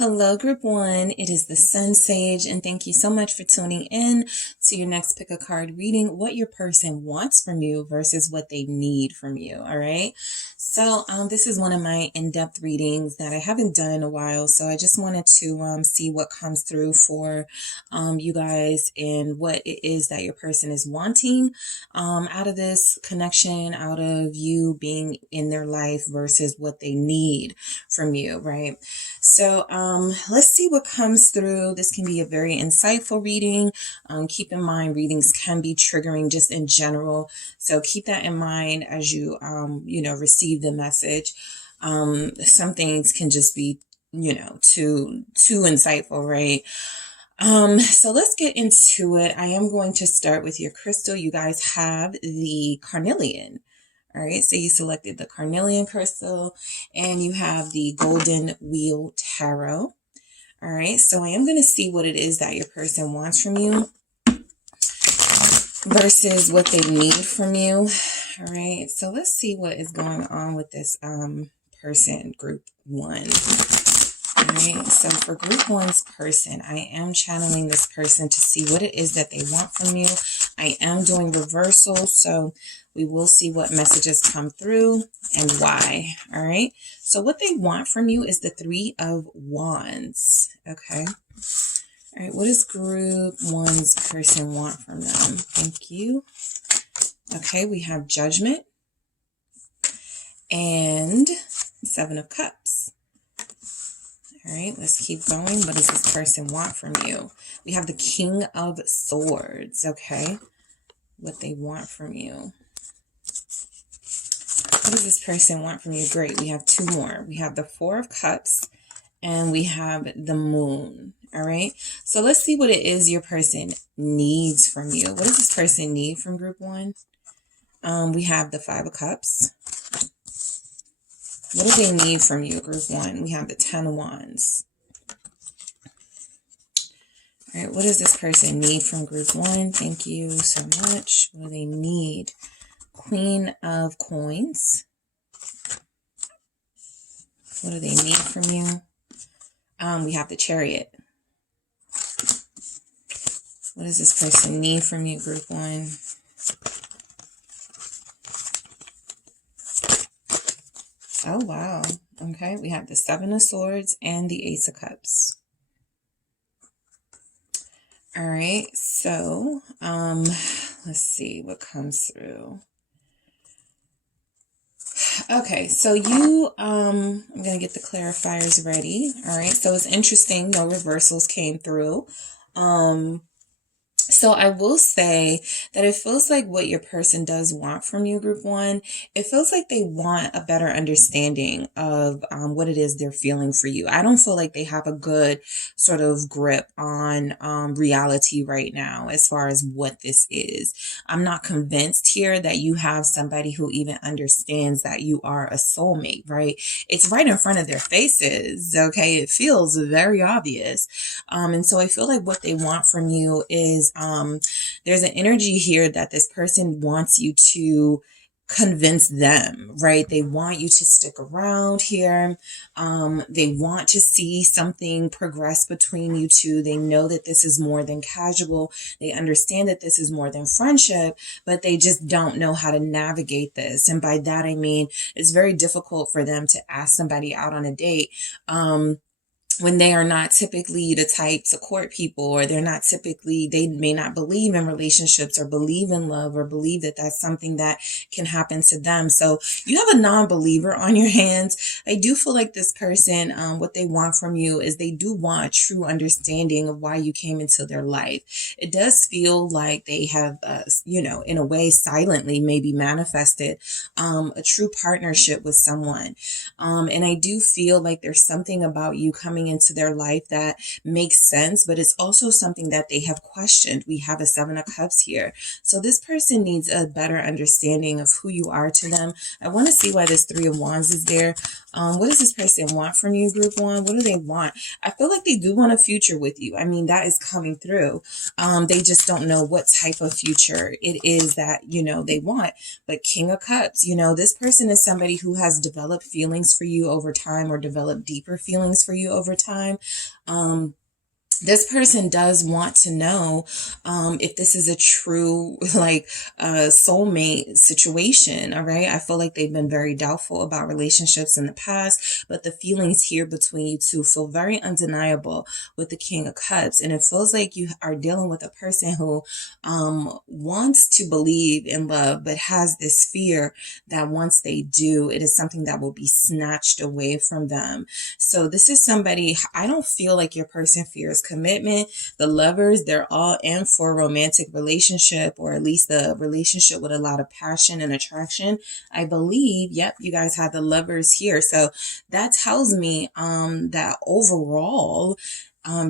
Hello, Group 1. It is the SunSage, and thank you so much for tuning in to your next pick a card reading, what your person wants from you versus what they need from you, all right? So this is one of my in-depth readings that I haven't done in a while, so I just wanted to see what comes through for you guys and what it is that your person is wanting out of this connection, out of you being in their life versus what they need from you, right? So let's see what comes through. This can be a very insightful reading. Keep in mind, readings can be triggering just in general. So keep that in mind as you, receive the message. Some things can just be, too insightful, right? So let's get into it. I am going to start with your crystal. You guys have the carnelian. All right, so you selected the carnelian crystal and you have the golden wheel tarot. All right, so I am going to see what it is that your person wants from you versus what they need from you. All right, so let's see what is going on with this person, Group 1. All right, so for Group 1's person, I am channeling this person to see what it is that they want from you. I am doing reversals, so we will see what messages come through and why. All right, so what they want from you is the Three of Wands. Okay. All right, what does Group 1's person want from them? Thank you. Okay, we have Judgment and Seven of Cups. All right, let's keep going. What does this person want from you? We have the King of Swords, okay? What they want from you. What does this person want from you? Great, we have two more. We have the Four of Cups and we have the Moon, all right? So let's see what it is your person needs from you. What does this person need from Group 1? We have the Five of Cups. What do they need from you, Group 1? We have the Ten of Wands. All right, what does this person need from Group 1? Thank you so much. What do they need? Queen of Coins. What do they need from you? We have the Chariot. What does this person need from you, Group 1? Oh, wow. Okay, we have the Seven of Swords and the Ace of Cups. All right, so let's see what comes through. Okay, so you, I'm going to get the clarifiers ready. All right, so it's interesting. No reversals came through. So I will say that it feels like what your person does want from you, Group 1, it feels like they want a better understanding of what it is they're feeling for you. I don't feel like they have a good sort of grip on reality right now as far as what this is. I'm not convinced here that you have somebody who even understands that you are a soulmate, right? It's right in front of their faces, okay? It feels very obvious. And so I feel like what they want from you is there's an energy here that this person wants you to convince them, right? They want you to stick around here. They want to see something progress between you two. They know that this is more than casual. They understand that this is more than friendship, but they just don't know how to navigate this. And by that, I mean, it's very difficult for them to ask somebody out on a date, when they are not typically the type to court people, or they're not typically, they may not believe in relationships or believe in love or believe that that's something that can happen to them. So you have a non-believer on your hands. I do feel like this person, what they want from you is they do want a true understanding of why you came into their life. It does feel like they have, in a way, silently maybe manifested a true partnership with someone. And I do feel like there's something about you coming into their life that makes sense, but it's also something that they have questioned. We have a Seven of Cups here. So this person needs a better understanding of who you are to them. I want to see why this Three of Wands is there. What does this person want from you, group one? What do they want? I feel like they do want a future with you. I mean, that is coming through. They just don't know what type of future it is that, they want. But King of Cups, this person is somebody who has developed feelings for you over time, or developed deeper feelings for you over time. This person does want to know if this is a true, like, soulmate situation. All right. I feel like they've been very doubtful about relationships in the past, but the feelings here between you two feel very undeniable with the King of Cups. And it feels like you are dealing with a person who wants to believe in love, but has this fear that once they do, it is something that will be snatched away from them. So this is somebody, I don't feel like your person fears commitment. The Lovers, they're all in for a romantic relationship, or at least a relationship with a lot of passion and attraction. I believe, yep, you guys have the Lovers here. So that tells me that overall,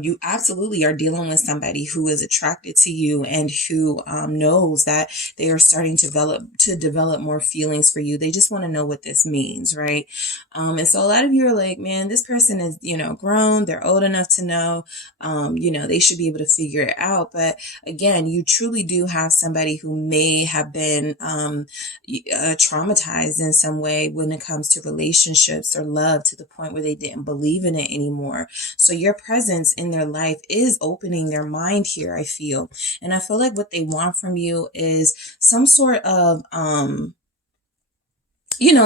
you absolutely are dealing with somebody who is attracted to you, and who knows that they are starting to develop more feelings for you. They just want to know what this means, right? And so a lot of you are like, man, this person is, grown. They're old enough to know, they should be able to figure it out. But again, you truly do have somebody who may have been traumatized in some way when it comes to relationships or love, to the point where they didn't believe in it anymore. So your presence in their life is opening their mind here, I feel. And I feel like what they want from you is some sort of,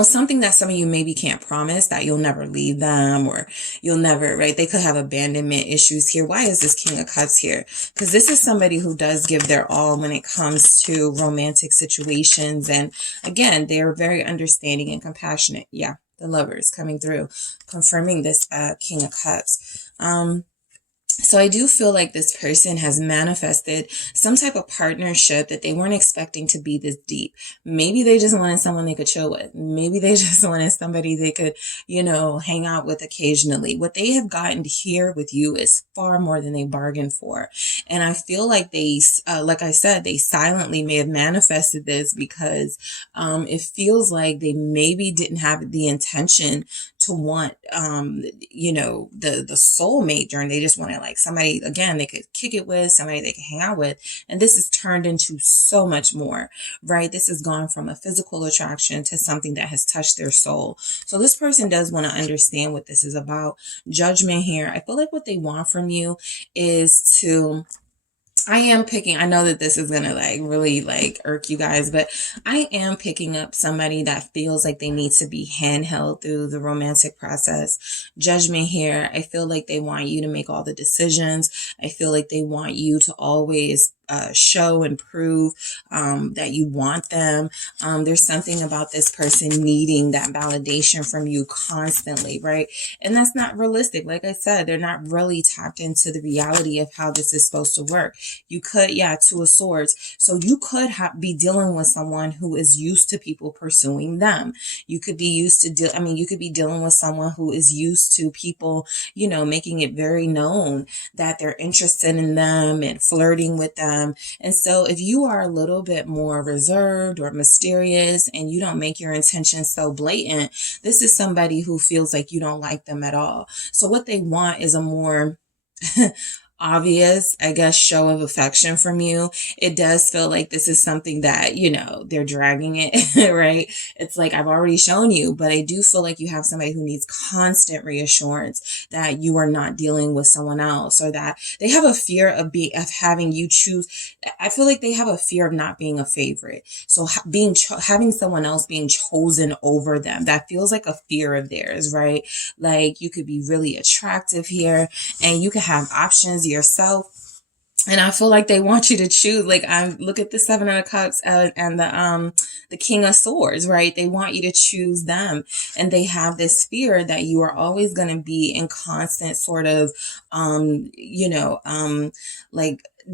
something that some of you maybe can't promise, that you'll never leave them, or you'll never, right? They could have abandonment issues here. Why is this King of Cups here? Because this is somebody who does give their all when it comes to romantic situations. And again, they're very understanding and compassionate. Yeah, the Lovers coming through, confirming this King of Cups. So I do feel like this person has manifested some type of partnership that they weren't expecting to be this deep. Maybe they just wanted someone they could chill with. Maybe they just wanted somebody they could, hang out with occasionally. What they have gotten here with you is far more than they bargained for. And I feel like they, like I said, they silently may have manifested this because it feels like they maybe didn't have the intention to want, the soulmate journey. They just wanted like somebody, again, they could kick it with, somebody they could hang out with. And this has turned into so much more, right? This has gone from a physical attraction to something that has touched their soul. So this person does want to understand what this is about. Judgment here. I feel like what they want from you is to, I know that this is going to really irk you guys, but I am picking up somebody that feels like they need to be handheld through the romantic process. Judgment here. I feel like they want you to make all the decisions. I feel like they want you to always show and prove that you want them. There's something about this person needing that validation from you constantly, right? And that's not realistic. Like I said, they're not really tapped into the reality of how this is supposed to work. You could, Two of Swords. So you could be dealing with someone who is used to people pursuing them. You could be used to you could be dealing with someone who is used to people, making it very known that they're interested in them and flirting with them. And so if you are a little bit more reserved or mysterious, and you don't make your intentions so blatant, this is somebody who feels like you don't like them at all. So what they want is a more obvious, I guess, show of affection from you. It does feel like this is something that, they're dragging it, right? It's like, I've already shown you, but I do feel like you have somebody who needs constant reassurance that you are not dealing with someone else, or that they have a fear of having you choose. I feel like they have a fear of not being a favorite. So having someone else being chosen over them, that feels like a fear of theirs, right? Like, you could be really attractive here, and you could have options yourself. And I feel like they want you to choose. Like, I look at the Seven of Cups and the King of Swords, right? They want you to choose them. And they have this fear that you are always going to be in constant sort of,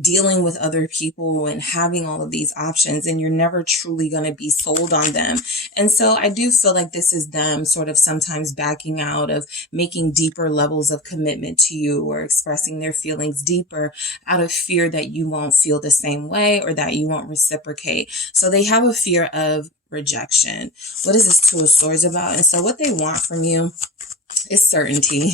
dealing with other people and having all of these options, and you're never truly going to be sold on them. And so I do feel like this is them sort of sometimes backing out of making deeper levels of commitment to you, or expressing their feelings deeper, out of fear that you won't feel the same way, or that you won't reciprocate. So they have a fear of rejection. What is this Two of Swords about? And so what they want from you is certainty.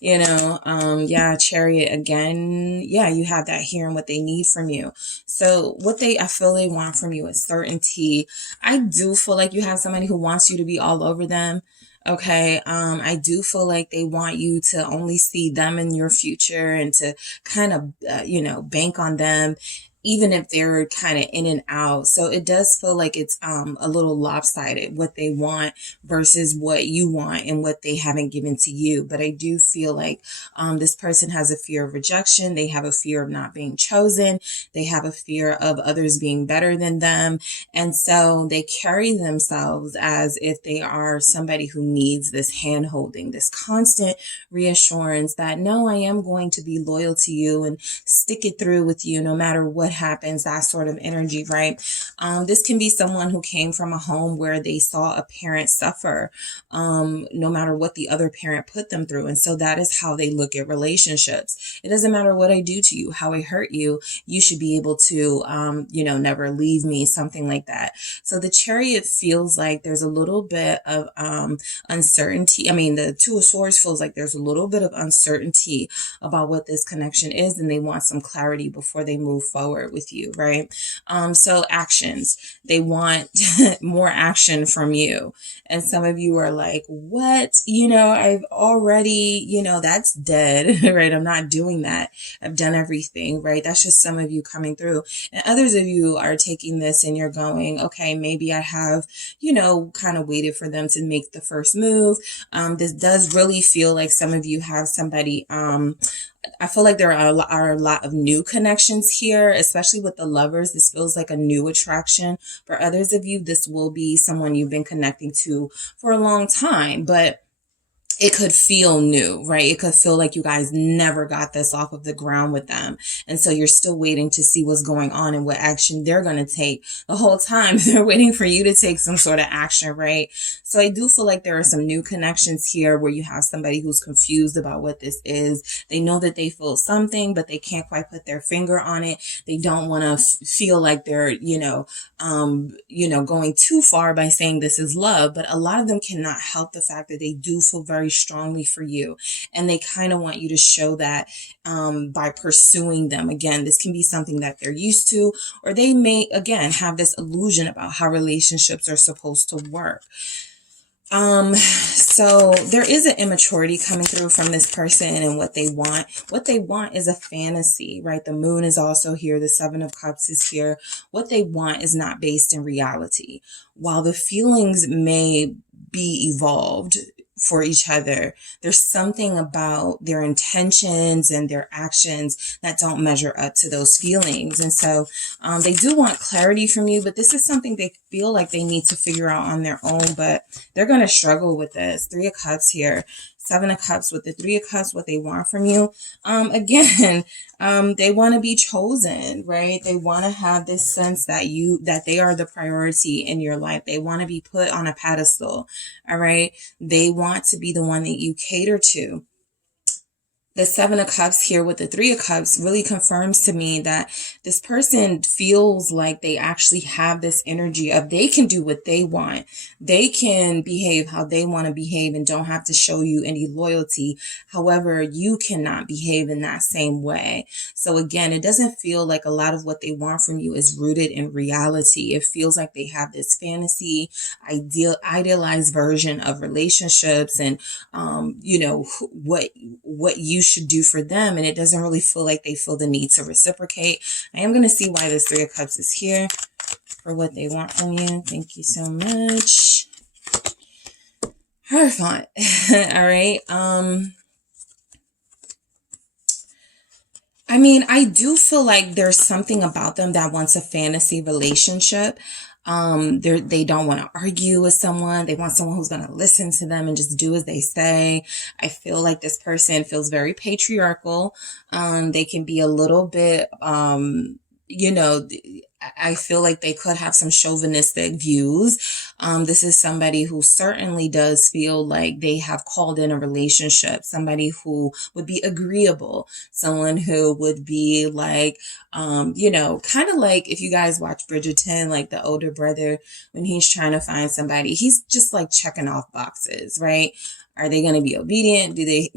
Yeah, Chariot again. Yeah, you have that here and what they need from you. So what I feel they want from you is certainty. I do feel like you have somebody who wants you to be all over them. Okay. I do feel like they want you to only see them in your future and to kind of, bank on them, even if they're kind of in and out. So it does feel like it's a little lopsided, what they want versus what you want and what they haven't given to you. But I do feel like this person has a fear of rejection. They have a fear of not being chosen. They have a fear of others being better than them. And so they carry themselves as if they are somebody who needs this hand holding, this constant reassurance that, no, I am going to be loyal to you and stick it through with you no matter what happens, that sort of energy, right? This can be someone who came from a home where they saw a parent suffer, no matter what the other parent put them through. And so that is how they look at relationships. It doesn't matter what I do to you, how I hurt you, you should be able to, never leave me, something like that. So the Chariot feels like there's a little bit of uncertainty. I mean, the Two of Swords feels like there's a little bit of uncertainty about what this connection is, and they want some clarity before they move forward with you, right? So actions, they want more action from you. And some of you are like, what? I've already, that's dead, right? I'm not doing that. I've done everything, right? That's just some of you coming through. And others of you are taking this and you're going, okay, maybe I have, kind of waited for them to make the first move. This does really feel like some of you have somebody, I feel like there are a lot of new connections here, especially with the Lovers. This feels like a new attraction. For others of you, this will be someone you've been connecting to for a long time, but it could feel new, right? It could feel like you guys never got this off of the ground with them. And so you're still waiting to see what's going on and what action they're going to take. The whole time they're waiting for you to take some sort of action, right? So I do feel like there are some new connections here where you have somebody who's confused about what this is. They know that they feel something, but they can't quite put their finger on it. They don't want to feel like they're, going too far by saying this is love, but a lot of them cannot help the fact that they do feel very strongly for you. And they kind of want you to show that by pursuing them. Again, this can be something that they're used to, or they may, again, have this illusion about how relationships are supposed to work. So there is an immaturity coming through from this person and what they want. What they want is a fantasy, right? The Moon is also here. The Seven of Cups is here. What they want is not based in reality. While the feelings may be evolved for each other, there's something about their intentions and their actions that don't measure up to those feelings. And so they do want clarity from you, but this is something they feel like they need to figure out on their own, but they're going to struggle with this. Three of Cups here. Seven of Cups with the Three of Cups, what they want from you. Again, they want to be chosen, right? They want to have this sense that they are the priority in your life. They want to be put on a pedestal. All right. They want to be the one that you cater to. The Seven of Cups here with the Three of Cups really confirms to me that this person feels like they actually have this energy of they can do what they want. They can behave how they want to behave and don't have to show you any loyalty. However, you cannot behave in that same way. So again, it doesn't feel like a lot of what they want from you is rooted in reality. It feels like they have this fantasy, idealized version of relationships and, what you should do for them, and it doesn't really feel like they feel the need to reciprocate. I am going to see why this Three of Cups is here for what they want from you. Thank you so much. Hierophant. All right. I do feel like there's something about them that wants a fantasy relationship. They don't want to argue with someone. They want someone who's going to listen to them and just do as they say. I feel like this person feels very patriarchal. They can be a little bit, I feel like they could have some chauvinistic views. This is somebody who certainly does feel like they have called in a relationship, somebody who would be agreeable, someone who would be like, kind of like if you guys watch Bridgerton, like the older brother, when he's trying to find somebody, he's just like checking off boxes, right? Are they going to be obedient? Do they,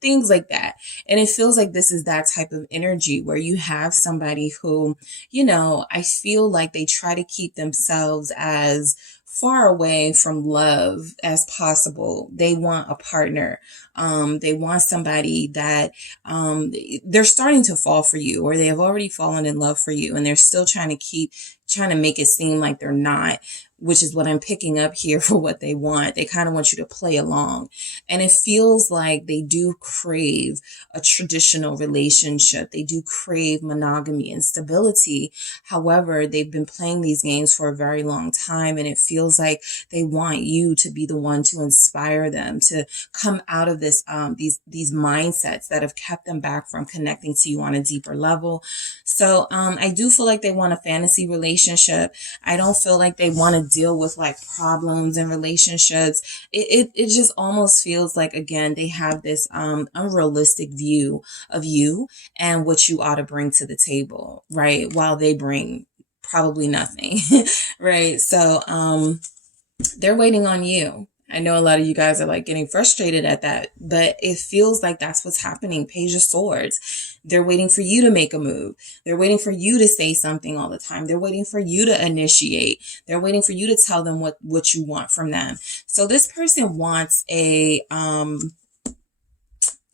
things like that. And it feels like this is that type of energy where you have somebody who, I feel like they try to keep themselves as far away from love as possible. They want a partner. They want somebody that they're starting to fall for you, or they have already fallen in love for you, and they're still trying to make it seem like they're not, which is what I'm picking up here for what they want. They kind of want you to play along. And it feels like they do crave a traditional relationship. They do crave monogamy and stability. However, they've been playing these games for a very long time, and it feels like they want you to be the one to inspire them to come out of this, these mindsets that have kept them back from connecting to you on a deeper level. So, I do feel like they want a fantasy relationship. I don't feel like they want to deal with like problems in relationships. It just almost feels like, again, they have this unrealistic view of you and what you ought to bring to the table, right? While they bring probably nothing, right? So they're waiting on you. I know a lot of you guys are like getting frustrated at that, but it feels like that's what's happening. Page of Swords. They're waiting for you to make a move. They're waiting for you to say something all the time. They're waiting for you to initiate. They're waiting for you to tell them what you want from them. So this person wants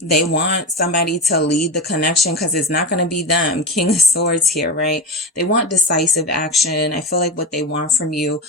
they want somebody to lead the connection, because it's not going to be them. King of Swords here, right? They want decisive action. I feel like what they want from you,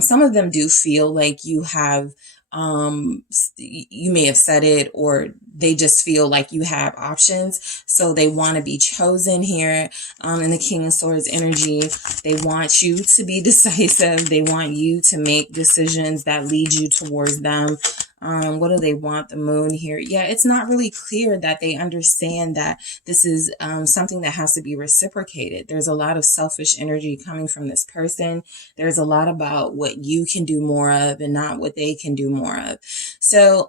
some of them do feel like you have, you may have said it, or they just feel like you have options. So they want to be chosen here. In the King of Swords energy, they want you to be decisive. They want you to make decisions that lead you towards them. What do they want? The Moon here. Yeah, it's not really clear that they understand that this is something that has to be reciprocated. There's a lot of selfish energy coming from this person. There's a lot about what you can do more of and not what they can do more of. So,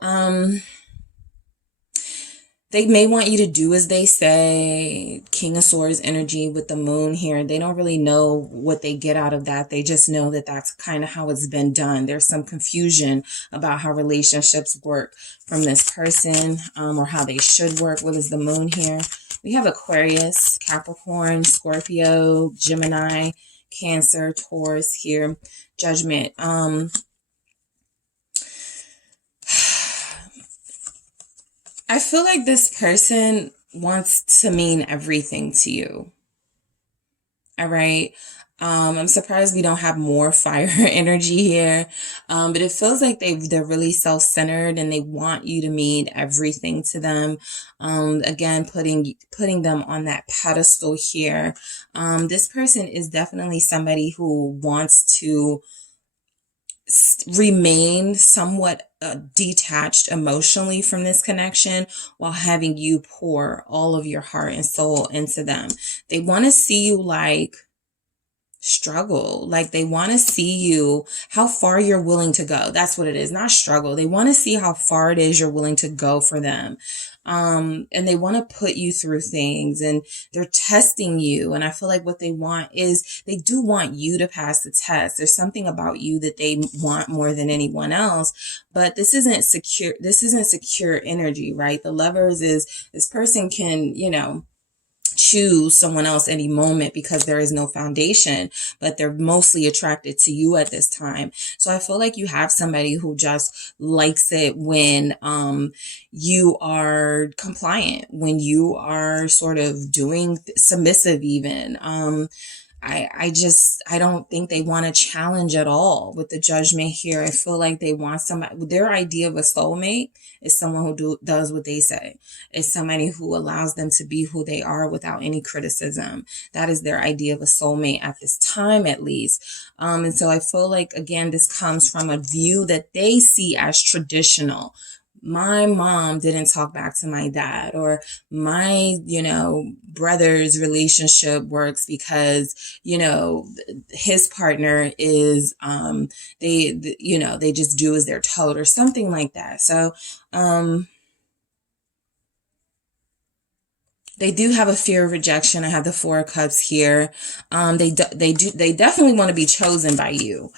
they may want you to do as they say. King of Swords energy with the Moon here. They don't really know what they get out of that. They just know that that's kind of how it's been done. There's some confusion about how relationships work from this person, or how they should work. What is the Moon here? We have Aquarius, Capricorn, Scorpio, Gemini, Cancer, Taurus here. Judgment. I feel like this person wants to mean everything to you. All right. I'm surprised we don't have more fire energy here. But it feels like they're really self-centered and they want you to mean everything to them. Again, putting them on that pedestal here. This person is definitely somebody who wants to remain somewhat detached emotionally from this connection, while having you pour all of your heart and soul into them. They want to see you like struggle. Like they want to see you, how far you're willing to go. That's what it is, not struggle. They want to see how far it is you're willing to go for them. And they want to put you through things, and they're testing you. And I feel like what they want is they do want you to pass the test. There's something about you that they want more than anyone else, but this isn't secure. This isn't secure energy, right? The Lovers is this person can, choose someone else any moment because there is no foundation, but they're mostly attracted to you at this time. So I feel like you have somebody who just likes it when you are compliant, when you are sort of doing submissive even. I don't think they want a challenge at all with the Judgment here. I feel like they want somebody, their idea of a soulmate is someone who does what they say. It's somebody who allows them to be who they are without any criticism. That is their idea of a soulmate at this time, at least. And so I feel like, again, this comes from a view that they see as traditional. my mom didn't talk back to my dad, or my, brother's relationship works because, his partner is, they just do as they're told, or something like that. So, they do have a fear of rejection. I have the Four of Cups here. They definitely want to be chosen by you.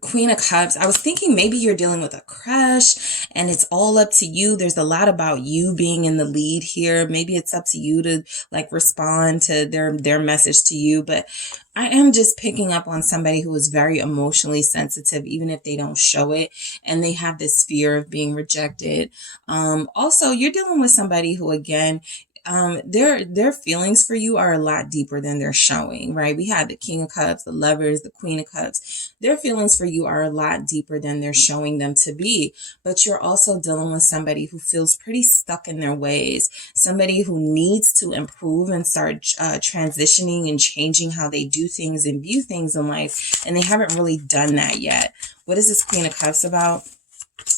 Queen of Cups, I was thinking maybe you're dealing with a crush and it's all up to you. There's a lot about you being in the lead here. Maybe it's up to you to respond to their message to you. But I am just picking up on somebody who is very emotionally sensitive, even if they don't show it, and they have this fear of being rejected. Also, you're dealing with somebody who, again, their feelings for you are a lot deeper than they're showing, right? We have the King of Cups, the Lovers, the Queen of Cups. Their feelings for you are a lot deeper than they're showing them to be. But you're also dealing with somebody who feels pretty stuck in their ways, somebody who needs to improve and start transitioning and changing how they do things and view things in life. And they haven't really done that yet. What is this Queen of Cups about?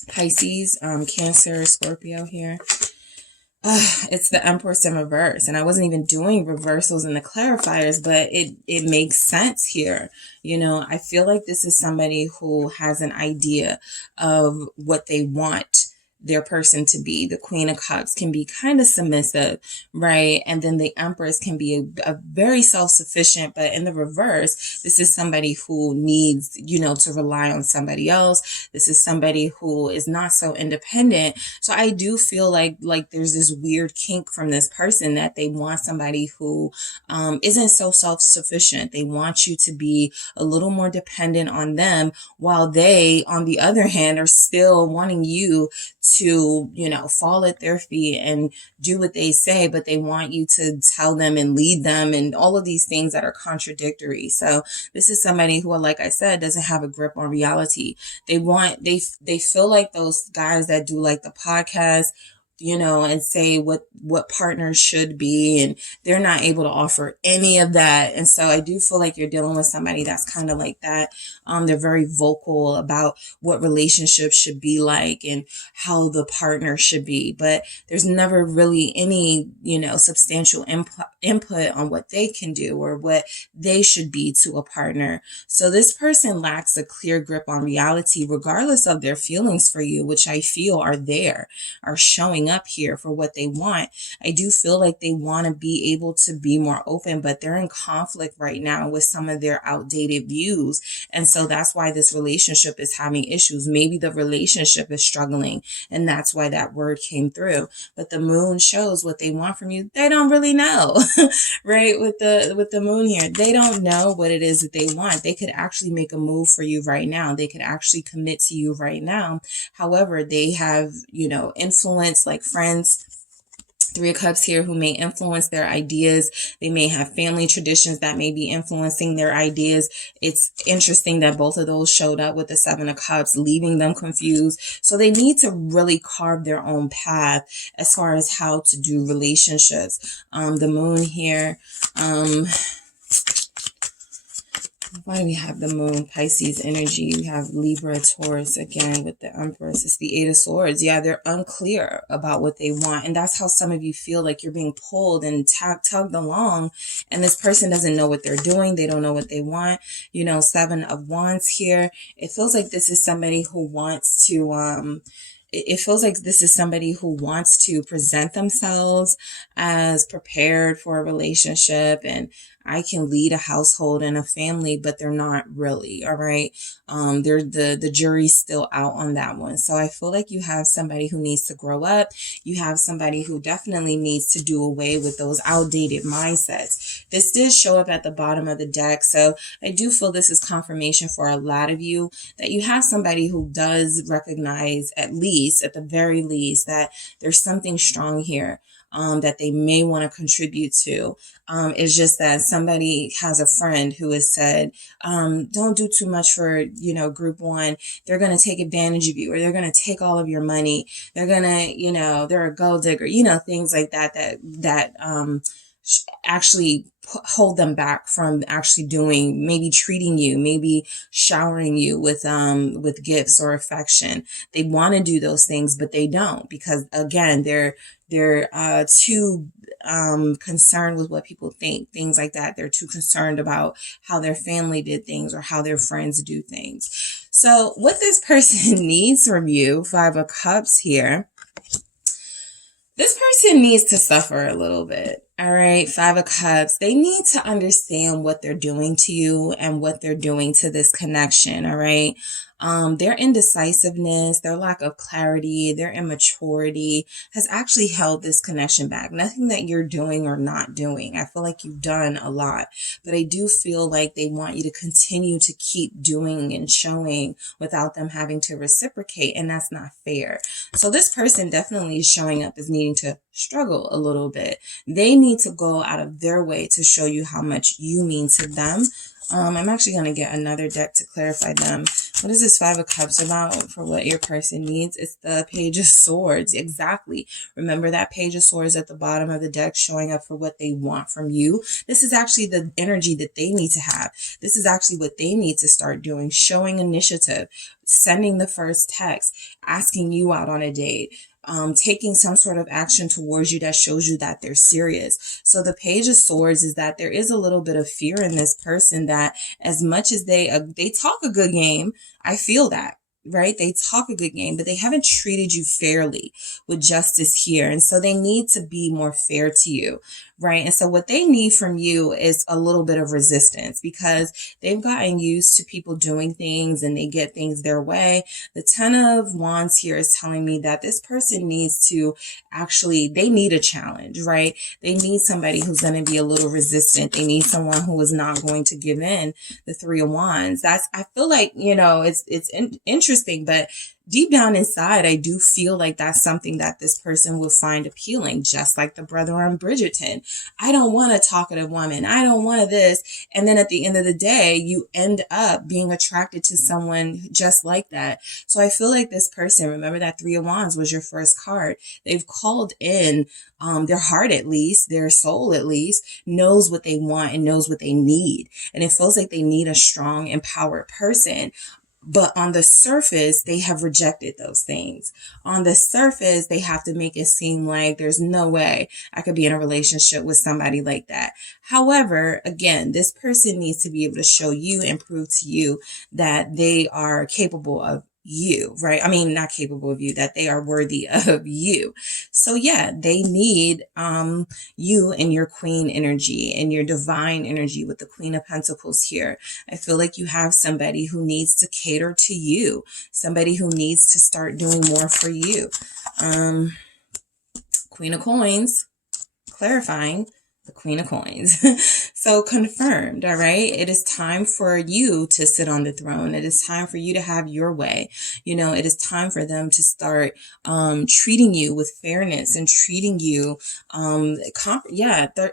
Pisces, Cancer, Scorpio here. It's the Empress in reverse, and I wasn't even doing reversals in the clarifiers, but it makes sense here. I feel like this is somebody who has an idea of what they want their person to be. The Queen of Cups can be kind of submissive, right? And then the Empress can be a very self-sufficient, but in the reverse, this is somebody who needs, to rely on somebody else. This is somebody who is not so independent. So I do feel like there's this weird kink from this person that they want somebody who isn't so self-sufficient. They want you to be a little more dependent on them, while they, on the other hand, are still wanting you to, fall at their feet and do what they say, but they want you to tell them and lead them and all of these things that are contradictory. So this is somebody who, like I said, doesn't have a grip on reality. They feel like those guys that do like the podcast, and say what partners should be, and they're not able to offer any of that. And so I do feel like you're dealing with somebody that's kind of like that. They're very vocal about what relationships should be like and how the partner should be, but there's never really any, substantial input on what they can do or what they should be to a partner. So this person lacks a clear grip on reality, regardless of their feelings for you, which I feel are showing up here for what they want. I do feel like they want to be able to be more open, but they're in conflict right now with some of their outdated views. And so that's why this relationship is having issues. Maybe the relationship is struggling, and that's why that word came through. But the moon shows what they want from you. They don't really know, right? With the moon here, they don't know what it is that they want. They could actually make a move for you right now. They could actually commit to you right now. However, they have, influence, like friends, Three of Cups here, who may influence their ideas. They may have family traditions that may be influencing their ideas. It's interesting that both of those showed up with the Seven of Cups, leaving them confused. So they need to really carve their own path as far as how to do relationships. The moon here, why do we have the moon? Pisces energy. We have Libra, Taurus again with the Empress. It's the Eight of Swords. Yeah, they're unclear about what they want. And that's how some of you feel like you're being pulled and tugged along. And this person doesn't know what they're doing. They don't know what they want. Seven of Wands here. It feels like this is somebody who wants to, it feels like this is somebody who wants to present themselves as prepared for a relationship, and I can lead a household and a family, but they're not really, all right? The jury's still out on that one. So I feel like you have somebody who needs to grow up. You have somebody who definitely needs to do away with those outdated mindsets. This did show up at the bottom of the deck. So I do feel this is confirmation for a lot of you that you have somebody who does recognize, at the very least, that there's something strong here. That they may want to contribute to. It's just that somebody has a friend who has said, don't do too much for, group one. They're going to take advantage of you, or they're going to take all of your money. They're going to, they're a gold digger, things like that actually hold them back from actually doing, maybe treating you, maybe showering you with gifts or affection. They want to do those things, but they don't, because again, they're too concerned with what people think, things like that. They're too concerned about how their family did things or how their friends do things. So what this person needs from you, Five of Cups here, this person needs to suffer a little bit. All right, Five of Cups. They need to understand what they're doing to you and what they're doing to this connection. All right. Their indecisiveness, their lack of clarity, their immaturity has actually held this connection back. Nothing that you're doing or not doing. I feel like you've done a lot, but I do feel like they want you to continue to keep doing and showing without them having to reciprocate, and that's not fair. So this person definitely is showing up as needing to struggle a little bit. They need to go out of their way to show you how much you mean to them. I'm actually going to get another deck to clarify them. What is this Five of Cups about for what your person needs? It's the Page of Swords. Exactly. Remember that Page of Swords at the bottom of the deck showing up for what they want from you. This is actually the energy that they need to have. This is actually what they need to start doing. Showing initiative, sending the first text, asking you out on a date. Taking some sort of action towards you that shows you that they're serious. So the Page of Swords is that there is a little bit of fear in this person that as much as they talk a good game, I feel that. Right? They talk a good game, but they haven't treated you fairly with justice here. And so they need to be more fair to you. Right? And so what they need from you is a little bit of resistance, because they've gotten used to people doing things and they get things their way. The Ten of Wands here is telling me that this person needs to they need a challenge, right? They need somebody who's going to be a little resistant. They need someone who is not going to give in. The Three of Wands. I feel like, it's interesting, but deep down inside, I do feel like that's something that this person will find appealing, just like the brother on Bridgerton. I don't want a talkative woman. I don't want this. And then at the end of the day, you end up being attracted to someone just like that. So I feel like this person, remember that Three of Wands was your first card. They've called in their heart, at least, their soul, at least, knows what they want and knows what they need. And it feels like they need a strong, empowered person. But on the surface, they have rejected those things. On the surface, they have to make it seem like there's no way I could be in a relationship with somebody like that. However, again, this person needs to be able to show you and prove to you that they are capable of you, right? I mean, not capable of you, that they are worthy of you. So yeah, they need you and your queen energy and your divine energy with the Queen of Pentacles here. I feel like you have somebody who needs to cater to you, somebody who needs to start doing more for you. Queen of Coins, clarifying. The Queen of Coins. So confirmed, all right? It is time for you to sit on the throne. It is time for you to have your way. It is time for them to start treating you with fairness and treating you,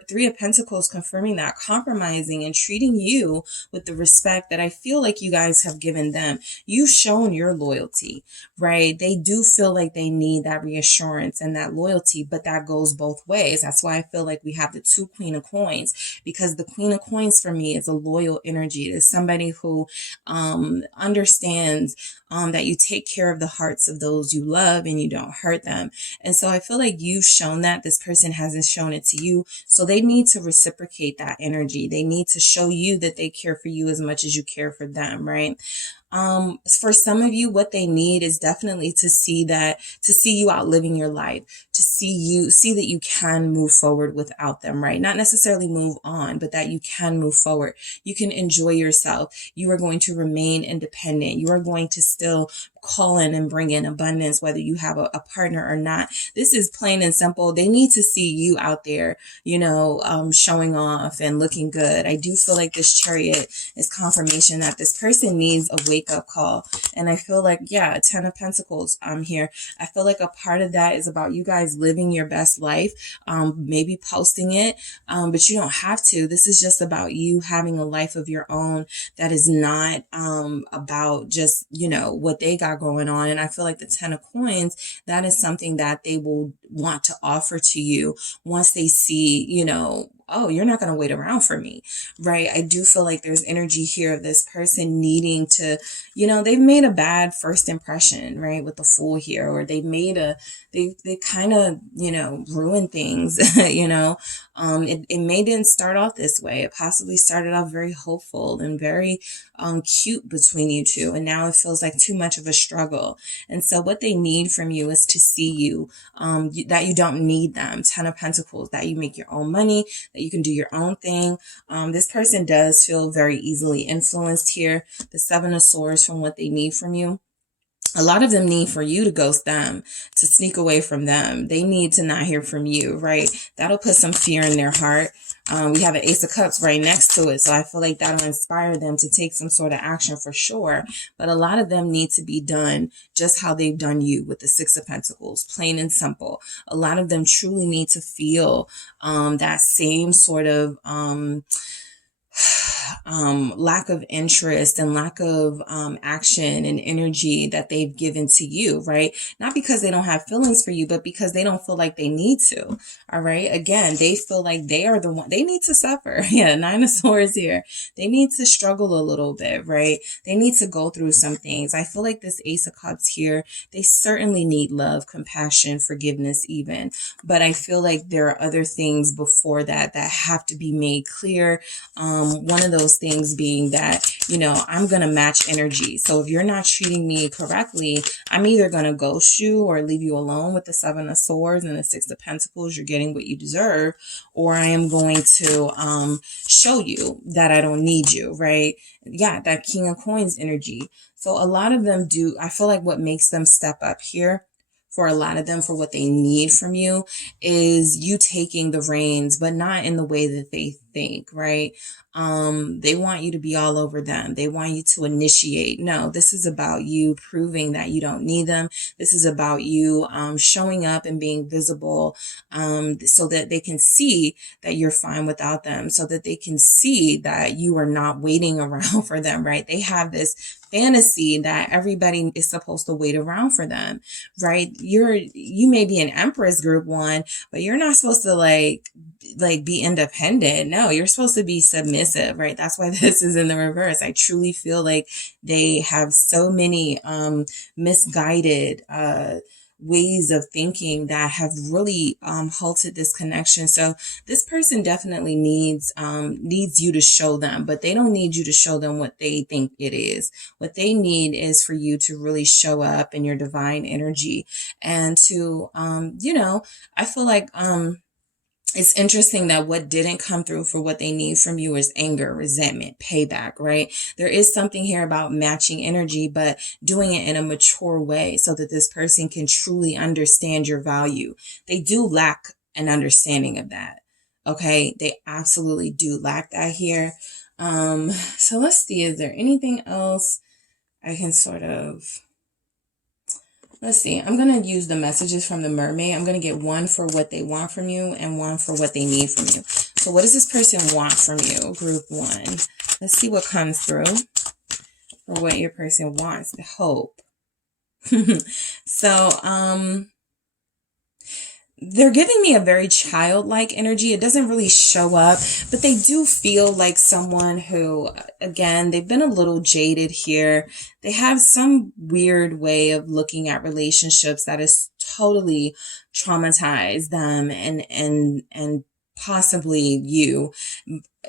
Three of Pentacles confirming that, compromising and treating you with the respect that I feel like you guys have given them. You've shown your loyalty, right? They do feel like they need that reassurance and that loyalty, but that goes both ways. That's why I feel like we have the two Queen of Coins, because the Queen of Coins for me is a loyal energy. It is somebody who understands that you take care of the hearts of those you love and you don't hurt them. And so I feel like you've shown that. This person hasn't shown it to you. So they need to reciprocate that energy. They need to show you that they care for you as much as you care for them, right? For some of you, what they need is definitely to see you out living your life, to see that you can move forward without them, right? Not necessarily move on, but that you can move forward. You can enjoy yourself. You are going to remain independent. You are going to still call in and bring in abundance, whether you have a partner or not. This is plain and simple. They need to see you out there, showing off and looking good. I do feel like this Chariot is confirmation that this person needs a wake-up call. And I feel like, Ten of Pentacles here. I feel like a part of that is about you guys living your best life, maybe posting it, but you don't have to. This is just about you having a life of your own that is not about just, what they got going on. And I feel like the Ten of Coins, that is something that they will want to offer to you once they see, oh, you're not going to wait around for me, right? I do feel like there's energy here of this person needing to, they've made a bad first impression, right? With the Fool here, or they kind of, ruin things, it may didn't start off this way. It possibly started off very hopeful and very cute between you two. And now it feels like too much of a struggle. And so what they need from you is to see you, that you don't need them. 10 of Pentacles, that you make your own money, that you can do your own thing. This person does feel very easily influenced here. The 7 of Swords from what they need from you. A lot of them need for you to ghost them, to sneak away from them. They need to not hear from you, right? That'll put some fear in their heart. We have an Ace of Cups right next to it. So I feel like that'll inspire them to take some sort of action for sure. But a lot of them need to be done just how they've done you with the 6 of Pentacles, plain and simple. A lot of them truly need to feel that same sort of lack of interest and lack of action and energy that they've given to you, right? Not because they don't have feelings for you, but because they don't feel like they need to. All right. Again, they feel like they are the one, they need to suffer. Yeah. 9 of Swords here. They need to struggle a little bit, right? They need to go through some things. I feel like this Ace of Cups here, they certainly need love, compassion, forgiveness even. But I feel like there are other things before that that have to be made clear. One of those things being that, I'm going to match energy. So if you're not treating me correctly, I'm either going to ghost you or leave you alone with the 7 of Swords and the 6 of Pentacles. You're getting what you deserve, or I am going to show you that I don't need you, right? Yeah, that King of Coins energy. So a lot of them do, I feel like what makes them step up here for a lot of them, for what they need from you, is you taking the reins, but not in the way that they think, right? They want you to be all over them. They want you to initiate. No, this is about you proving that you don't need them. This is about you showing up and being visible, so that they can see that you're fine without them, so that they can see that you are not waiting around for them, right? They have this fantasy that everybody is supposed to wait around for them, right? You may be an Empress group 1, but you're not supposed to like be independent. No, you're supposed to be submissive, right? That's why this is in the reverse. I truly feel like they have so many misguided ways of thinking that have really halted this connection. So this person definitely needs you to show them, but they don't need you to show them what they think it is. What they need is for you to really show up in your divine energy and to I feel like it's interesting that what didn't come through for what they need from you is anger, resentment, payback, right? There is something here about matching energy, but doing it in a mature way so that this person can truly understand your value. They do lack an understanding of that. Okay. They absolutely do lack that here. So let's see, is there anything else I can sort of... Let's see. I'm going to use the messages from the mermaid. I'm going to get one for what they want from you and one for what they need from you. So what does this person want from you? Group 1. Let's see what comes through for what your person wants. The hope. So, they're giving me a very childlike energy. It doesn't really show up, but they do feel like someone who, again, they've been a little jaded here. They have some weird way of looking at relationships that has totally traumatized them and possibly you,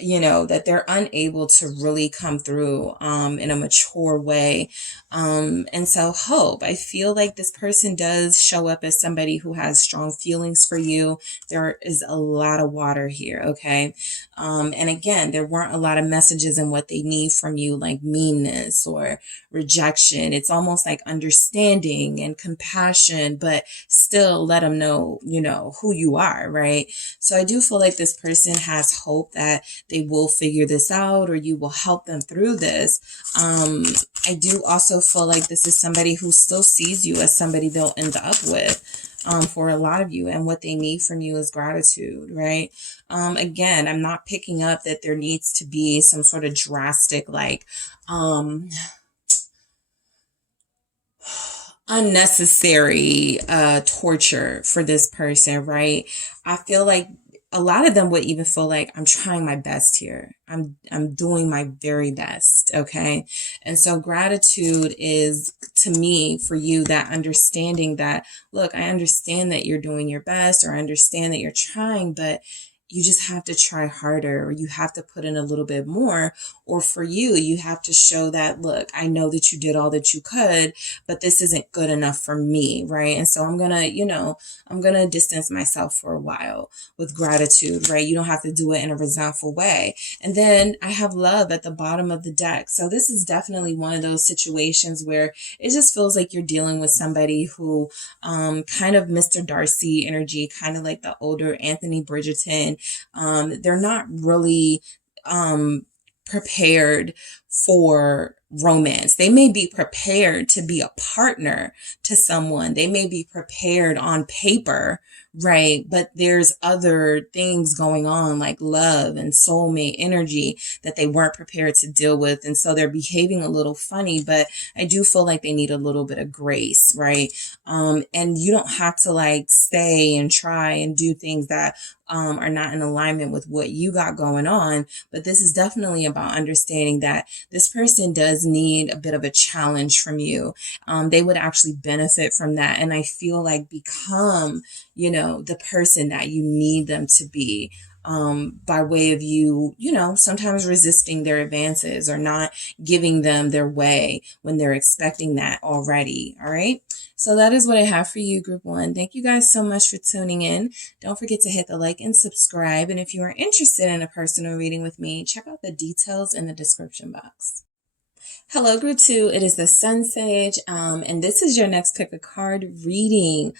that they're unable to really come through in a mature way. And so hope, I feel like this person does show up as somebody who has strong feelings for you. There is a lot of water here, okay? And again, there weren't a lot of messages in what they need from you, like meanness or rejection. It's almost like understanding and compassion, but still let them know, who you are, right? So I do feel like this person has hope that they will figure this out, or you will help them through this. I do also feel like this is somebody who still sees you as somebody they'll end up with, for a lot of you, and what they need from you is gratitude, right? Again, I'm not picking up that there needs to be some sort of drastic, unnecessary torture for this person, right? I feel like a lot of them would even feel like I'm trying my best here. I'm doing my very best. Okay. And so gratitude is, to me, for you, that understanding that, look, I understand that you're doing your best, or I understand that you're trying, but you just have to try harder, or you have to put in a little bit more. Or for you, you have to show that, look, I know that you did all that you could, but this isn't good enough for me, right? And so I'm gonna distance myself for a while with gratitude, right? You don't have to do it in a resentful way. And then I have love at the bottom of the deck. So this is definitely one of those situations where it just feels like you're dealing with somebody who, kind of Mr. Darcy energy, kind of like the older Anthony Bridgerton. They're not really prepared for romance. They may be prepared to be a partner to someone. They may be prepared on paper, right? But there's other things going on, like love and soulmate energy, that they weren't prepared to deal with. And so they're behaving a little funny, but I do feel like they need a little bit of grace, right? And you don't have to like stay and try and do things that are not in alignment with what you got going on. But this is definitely about understanding that this person does need a bit of a challenge from you. They would actually benefit from that. And I feel like become, the person that you need them to be. By way of you, sometimes resisting their advances or not giving them their way when they're expecting that already. All right. So that is what I have for you, Group 1. Thank you guys so much for tuning in. Don't forget to hit the like and subscribe. And if you are interested in a personal reading with me, check out the details in the description box. Hello, Group 2. It is the SunSage, and this is your next pick a card reading.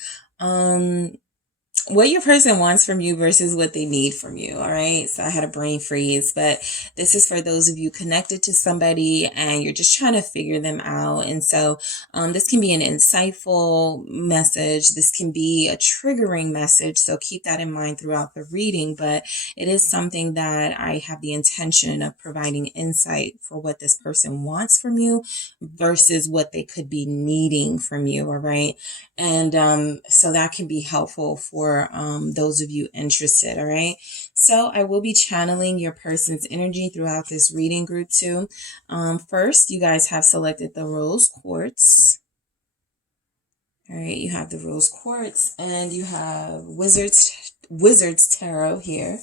What your person wants from you versus what they need from you. All right. So I had a brain freeze, but this is for those of you connected to somebody and you're just trying to figure them out. And so this can be an insightful message. This can be a triggering message. So keep that in mind throughout the reading. But it is something that I have the intention of providing insight for what this person wants from you versus what they could be needing from you. All right. And so that can be helpful for those of you interested. All right. So I will be channeling your person's energy throughout this reading, Group 2. First, you guys have selected the rose quartz. All right. You have the rose quartz and you have Wizard's Tarot here.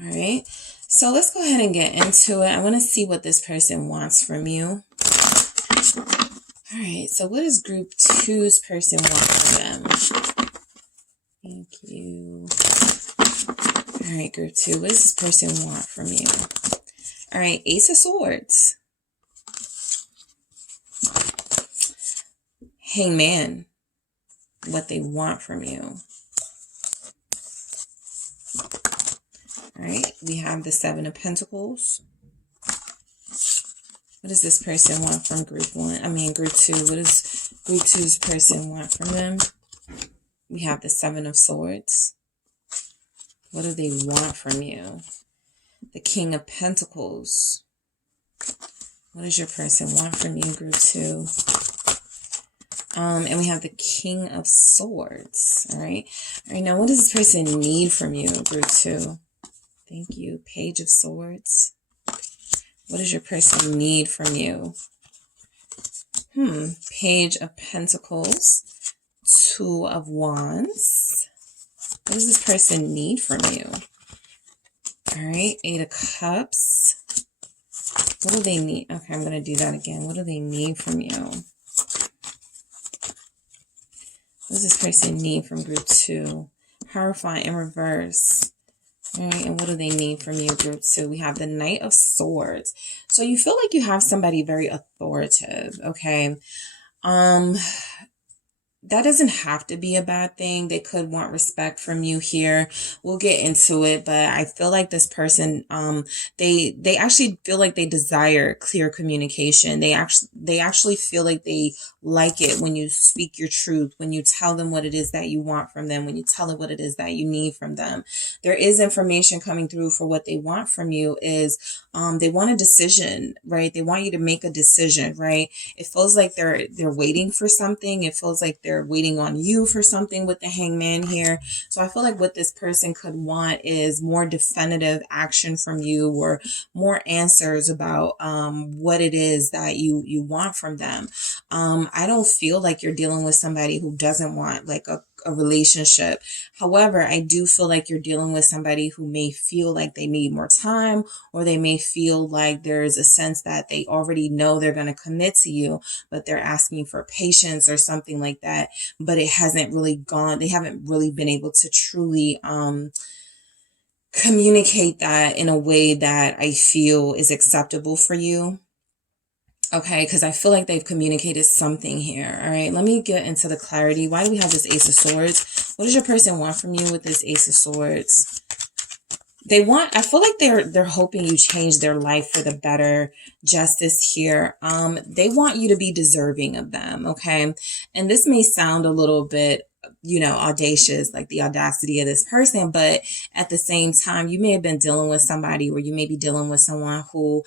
All right. So let's go ahead and get into it. I want to see what this person wants from you. All right, so what does Group 2's person want from them? Thank you. All right, Group 2, what does this person want from you? All right, Ace of Swords. Hangman, what they want from you. All right, we have the Seven of Pentacles. What does this person want from Group 2? What does Group 2's person want from them? We have the Seven of Swords. What do they want from you? The King of Pentacles. What does your person want from you, Group 2? And we have the King of Swords. All right. All right, now what does this person need from you, Group 2? Thank you. Page of Swords. What does your person need from you? Page of Pentacles. Two of Wands. What does this person need from you? All right. Eight of Cups. What do they need? Okay, I'm going to do that again. What do they need from you? What does this person need from Group 2? Hierophant in reverse. All right, and what do they need from you, Group 2? We have the Knight of Swords. So you feel like you have somebody very authoritative, okay? That doesn't have to be a bad thing. They could want respect from you here. We'll get into it, but I feel like this person, they actually feel like they desire clear communication. They actually feel like they like it when you speak your truth, when you tell them what it is that you want from them, when you tell them what it is that you need from them. There is information coming through for what they want from you is, they want a decision, right? They want you to make a decision, right? It feels like they're waiting for something. It feels like they're waiting on you for something with the Hangman here. So I feel like what this person could want is more definitive action from you, or more answers about what it is that you want from them. I don't feel like you're dealing with somebody who doesn't want like a relationship. However, I do feel like you're dealing with somebody who may feel like they need more time, or they may feel like there's a sense that they already know they're going to commit to you, but they're asking for patience or something like that. But it hasn't really gone, they haven't really been able to truly communicate that in a way that I feel is acceptable for you. Okay, because I feel like they've communicated something here. All right, let me get into the clarity. Why do we have this Ace of Swords? What does your person want from you with this Ace of Swords? They want, I feel like they're hoping you change their life for the better. Justice here. They want you to be deserving of them, okay? And this may sound a little bit, you know, audacious, like the audacity of this person, but at the same time, you may have been dealing with somebody, or you may be dealing with someone who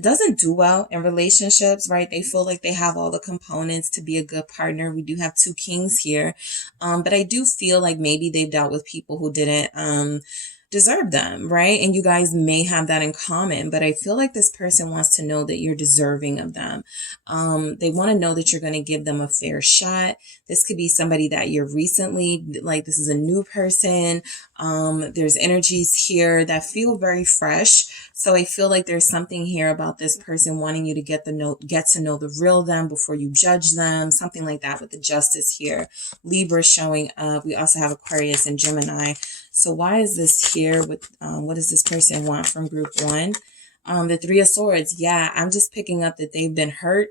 doesn't do well in relationships, right? They feel like they have all the components to be a good partner. We do have 2 kings here, but I do feel like maybe they've dealt with people who didn't deserve them, right? And you guys may have that in common, but I feel like this person wants to know that you're deserving of them. They want to know that you're going to give them a fair shot. This could be somebody that you're recently, like this is a new person. There's energies here that feel very fresh. So I feel like there's something here about this person wanting you to get to know the real them before you judge them, something like that with the Justice here. Libra showing up. We also have Aquarius and Gemini. So why is this here with, what does this person want from group 1? The 3 of Swords. Yeah, I'm just picking up that they've been hurt.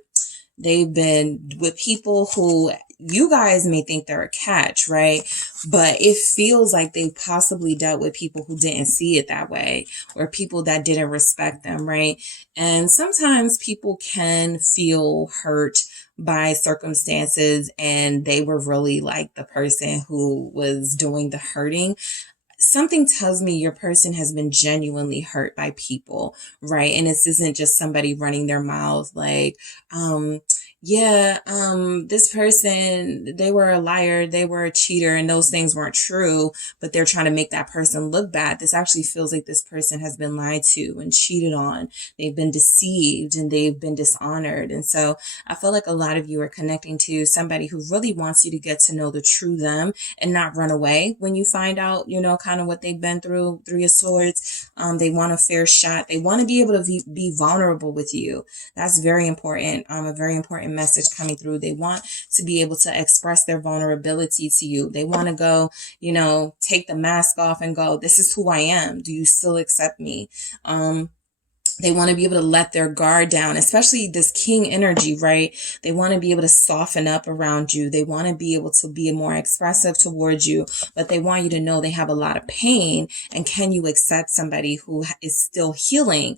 They've been with people who you guys may think they're a catch, right? But it feels like they possibly dealt with people who didn't see it that way, or people that didn't respect them, right? And sometimes people can feel hurt by circumstances, and they were really like the person who was doing the hurting. Something tells me your person has been genuinely hurt by people, right? And this isn't just somebody running their mouth like, this person, they were a liar, they were a cheater, and those things weren't true, but they're trying to make that person look bad. This actually feels like this person has been lied to and cheated on. They've been deceived and they've been dishonored. And so I feel like a lot of you are connecting to somebody who really wants you to get to know the true them and not run away when you find out, you know, kind of what they've been through. 3 of Swords. They want a fair shot. They want to be able to be vulnerable with you. That's very important. A very important message coming through. They want to be able to express their vulnerability to you. They want to go, you know, take the mask off and go, this is who I am. Do you still accept me? They want to be able to let their guard down, especially this king energy, right? They want to be able to soften up around you. They want to be able to be more expressive towards you, but they want you to know they have a lot of pain. And can you accept somebody who is still healing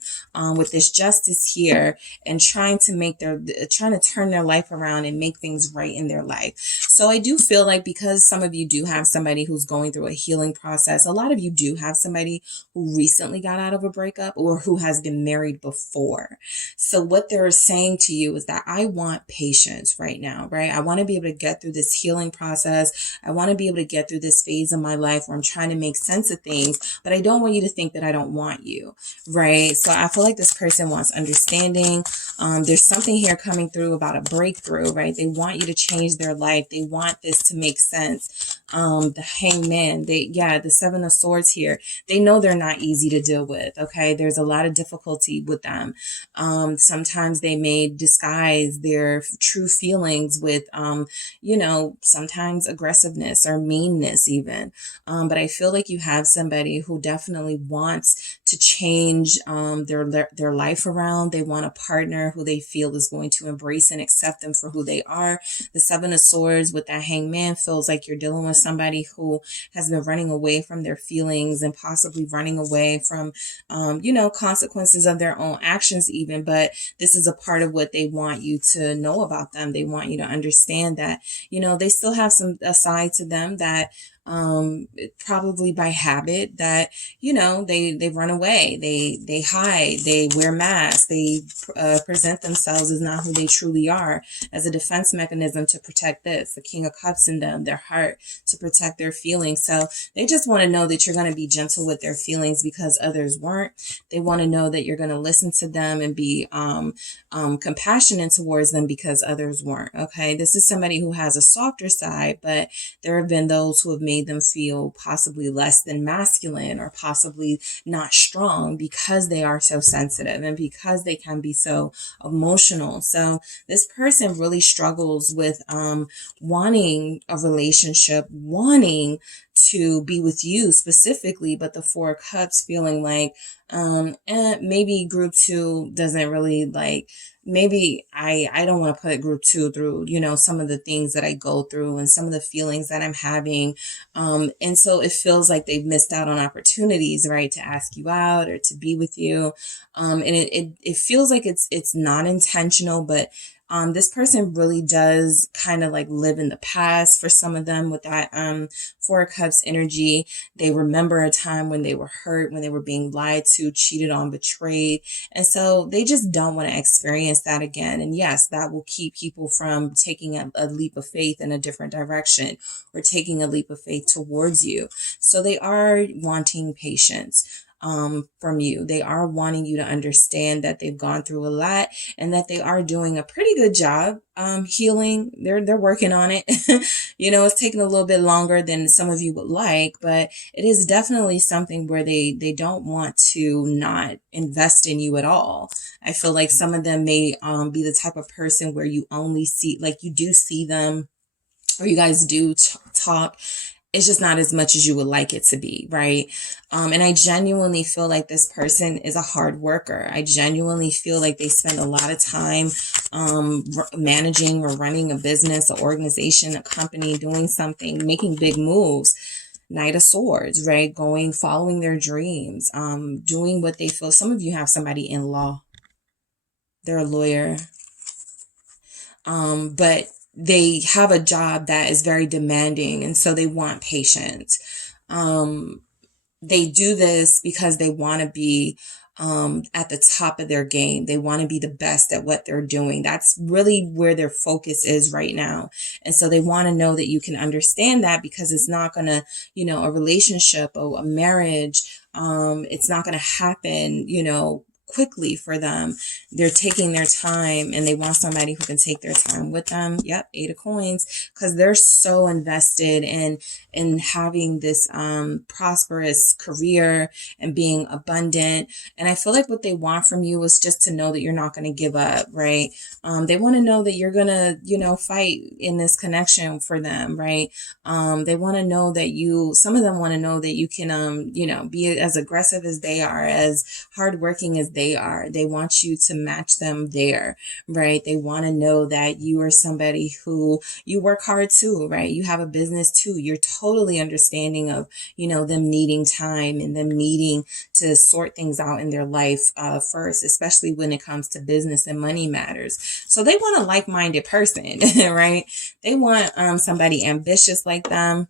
with this Justice here and trying to turn their life around and make things right in their life? So I do feel like because some of you do have somebody who's going through a healing process, a lot of you do have somebody who recently got out of a breakup or who has been married before. So what they're saying to you is that I want patience right now, right? I want to be able to get through this healing process. I want to be able to get through this phase of my life where I'm trying to make sense of things, but I don't want you to think that I don't want you, right? So I feel like this person wants understanding. There's something here coming through about a breakthrough, right? They want you to change their life. They want this to make sense. The Hangman, the 7 of Swords here. They know they're not easy to deal with, okay? There's a lot of difficulty with them. Sometimes they may disguise their true feelings with, sometimes aggressiveness or meanness even. But I feel like you have somebody who definitely wants to change their life around. They want a partner who they feel is going to embrace and accept them for who they are. The 7 of Swords with that Hangman feels like you're dealing with somebody who has been running away from their feelings and possibly running away from, consequences of their own actions even. But this is a part of what they want you to know about them. They want you to understand that, they still have a side to them that probably by habit, that, you know, they run away, they hide, they wear masks, they present themselves as not who they truly are, as a defense mechanism to protect this, the King of Cups in them, their heart, to protect their feelings. So they just want to know that you're going to be gentle with their feelings because others weren't. They want to know that you're going to listen to them and be compassionate towards them because others weren't. Okay, this is somebody who has a softer side, but there have been those who have made them feel possibly less than masculine or possibly not strong because they are so sensitive and because they can be so emotional. So this person really struggles with wanting a relationship, wanting to be with you specifically, but the Four of Cups feeling like maybe group 2 doesn't really like, maybe I don't want to put group 2 through, you know, some of the things that I go through and some of the feelings that I'm having. And so it feels like they've missed out on opportunities, right, to ask you out or to be with you. And it feels like it's not intentional, but this person really does kind of like live in the past for some of them with that Four of Cups energy. They remember a time when they were hurt, when they were being lied to, cheated on, betrayed. And so they just don't want to experience that again. And yes, that will keep people from taking a leap of faith in a different direction or taking a leap of faith towards you. So they are wanting patience from you. They are wanting you to understand that they've gone through a lot and that they are doing a pretty good job healing. They're working on it. You know, it's taking a little bit longer than some of you would like, but it is definitely something where they don't want to not invest in you at all. I feel like some of them may be the type of person where you only see, like, you do see them or you guys do talk. It's just not as much as you would like it to be, right? And I genuinely feel like this person is a hard worker. I genuinely feel like they spend a lot of time managing or running a business, an organization, a company, doing something, making big moves. Knight of Swords, right? Following their dreams, doing what they feel. Some of you have somebody in law. They're a lawyer. But they have a job that is very demanding, and so they want patience. They do this because they want to be at the top of their game. They want to be the best at what they're doing. That's really where their focus is right now. And so they want to know that you can understand that, because it's not going to, you know, a relationship or a marriage, it's not going to happen, you know, quickly for them. They're taking their time and they want somebody who can take their time with them. Yep, 8 of Coins, because they're so invested in having this prosperous career and being abundant. And I feel like what they want from you is just to know that you're not going to give up, right? They want to know that you're going to, you know, fight in this connection for them, right? They want to know that some of them want to know that you can, you know, be as aggressive as they are, as hardworking as they are. They want you to match them there, right? They want to know that you are somebody who you work hard too, right? You have a business too. You're totally understanding of, you know, them needing time and them needing to sort things out in their life first, especially when it comes to business and money matters. So they want a like-minded person, right? They want somebody ambitious like them.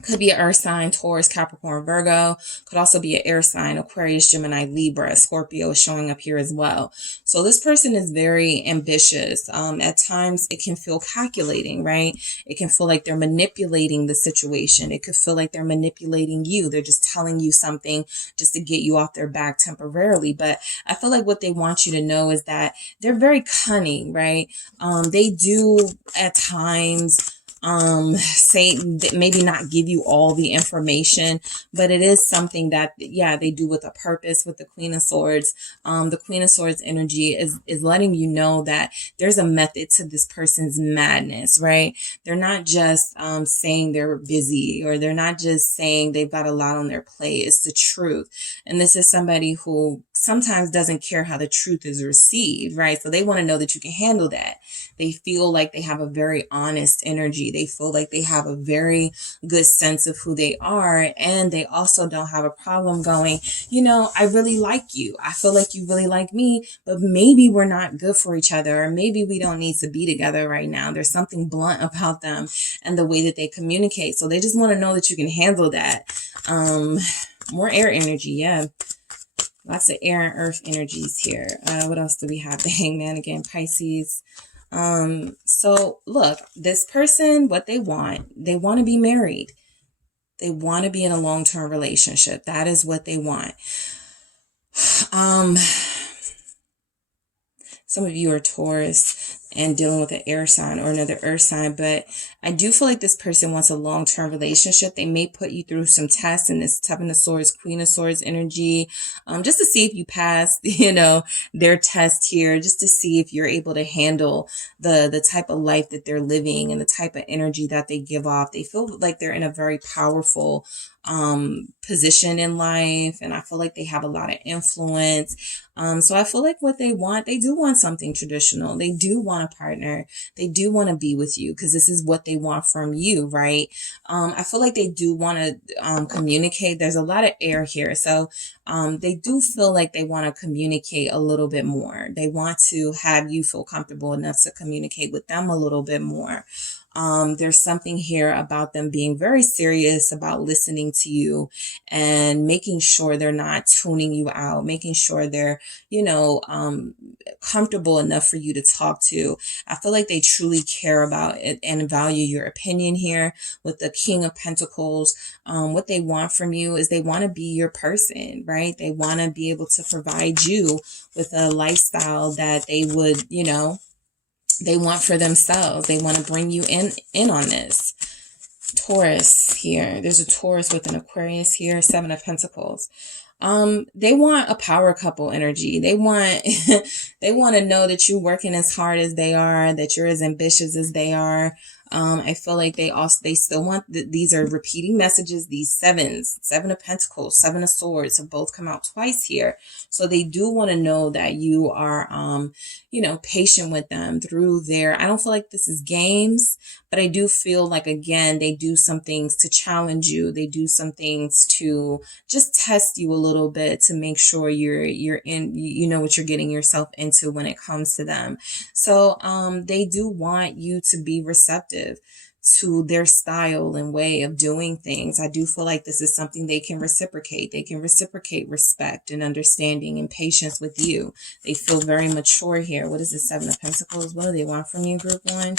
Could be an earth sign, Taurus, Capricorn, Virgo. Could also be an air sign, Aquarius, Gemini, Libra, Scorpio is showing up here as well. So this person is very ambitious. At times it can feel calculating, right? It can feel like they're manipulating the situation. It could feel like they're manipulating you. They're just telling you something just to get you off their back temporarily. But I feel like what they want you to know is that they're very cunning, right? They do at times say maybe not give you all the information, but it is something that, yeah, they do with a purpose. With the Queen of Swords, the Queen of Swords energy is letting you know that there's a method to this person's madness, right? They're not just saying they're busy, or they're not just saying they've got a lot on their plate. It's the truth. And this is somebody who sometimes doesn't care how the truth is received, right? So they want to know that you can handle that. They feel like they have a very honest energy energy. They feel like they have a very good sense of who they are, and they also don't have a problem going, I really like you. I feel like you really like me, but maybe we're not good for each other, or maybe we don't need to be together right now. There's something blunt about them and the way that they communicate. So they just want to know that you can handle that. More air energy. Yeah. Lots of air and earth energies here. What else do we have? The Hangman again, Pisces. So look, this person, what they want to be married. They want to be in a long-term relationship. That is what they want. Some of you are Taurus and dealing with an air sign or another earth sign, but I do feel like this person wants a long-term relationship. They may put you through some tests in this Seven of Swords, Queen of Swords energy, just to see if you pass, their test here, just to see if you're able to handle the type of life that they're living and the type of energy that they give off. They feel like they're in a very powerful position in life, and I feel like they have a lot of influence. So I feel like what they do want something traditional. They do want a partner. They do want to be with you because this is what they want from you, right? I feel like they do want to communicate. There's a lot of air here. So they do feel like they want to communicate a little bit more. They want to have you feel comfortable enough to communicate with them a little bit more. There's something here about them being very serious about listening to you and making sure they're not tuning you out, making sure they're, comfortable enough for you to talk to. I feel like they truly care about it and value your opinion here with the King of Pentacles. What they want from you is they want to be your person, right? They want to be able to provide you with a lifestyle that they would, they want for themselves. They want to bring you in on this. Taurus here. There's a Taurus with an Aquarius here. Seven of Pentacles. They want a power couple energy. They want, they want to know that you're working as hard as they are, that you're as ambitious as they are. I feel like they still want, these are repeating messages. These sevens, Seven of Pentacles, Seven of Swords have both come out twice here. So they do want to know that you are, patient with them through I don't feel like this is games, but I do feel like, again, they do some things to challenge you. They do some things to just test you a little bit to make sure you're in, what you're getting yourself into when it comes to them. So, they do want you to be receptive to their style and way of doing things. I do feel like this is something they can reciprocate. They can reciprocate respect and understanding and patience with you. They feel very mature here. What is the Seven of Pentacles? What do they want from you, group one?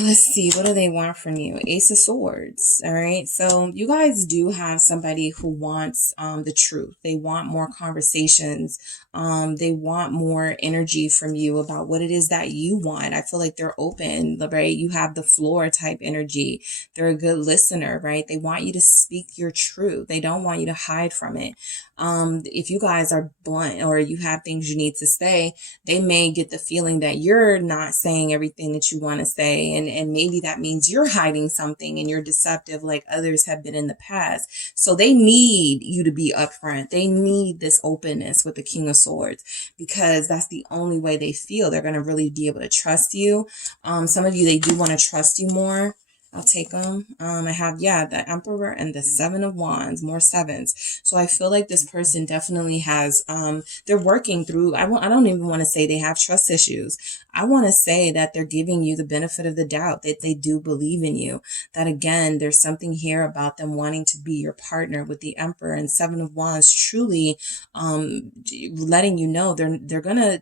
Let's see. What do they want from you? Ace of Swords. All right. So you guys do have somebody who wants the truth. They want more conversations. They want more energy from you about what it is that you want. I feel like they're open, right? You have the floor type energy. They're a good listener, right? They want you to speak your truth. They don't want you to hide from it. If you guys are blunt or you have things you need to say, they may get the feeling that you're not saying everything that you want to say. And maybe that means you're hiding something and you're deceptive like others have been in the past. So they need you to be upfront. They need this openness with the King of Swords because that's the only way they feel they're going to really be able to trust you. Some of you, they do want to trust you more. I'll take them. I have, the Emperor and the Seven of Wands, more sevens. So I feel like this person definitely has, they're working through, I don't even want to say they have trust issues. I want to say that they're giving you the benefit of the doubt, that they do believe in you. That again, there's something here about them wanting to be your partner with the Emperor and Seven of Wands, truly, letting you know they're gonna,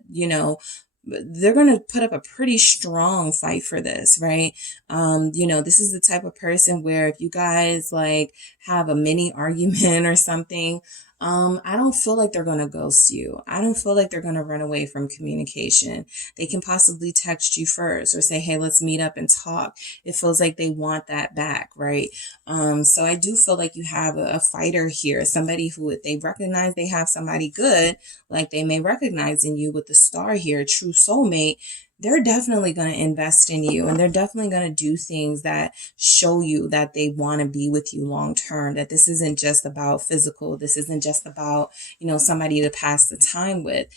they're going to put up a pretty strong fight for this, right? This is the type of person where if you guys like have a mini argument or something, I don't feel like they're going to ghost you. I don't feel like they're going to run away from communication. They can possibly text you first or say, hey, let's meet up and talk. It feels like they want that back, right? So I do feel like you have a fighter here, somebody who, if they recognize they have somebody good, like they may recognize in you with the star here, true soulmate, they're definitely going to invest in you and they're definitely going to do things that show you that they want to be with you long term, that this isn't just about physical. This isn't just about, somebody to pass the time with.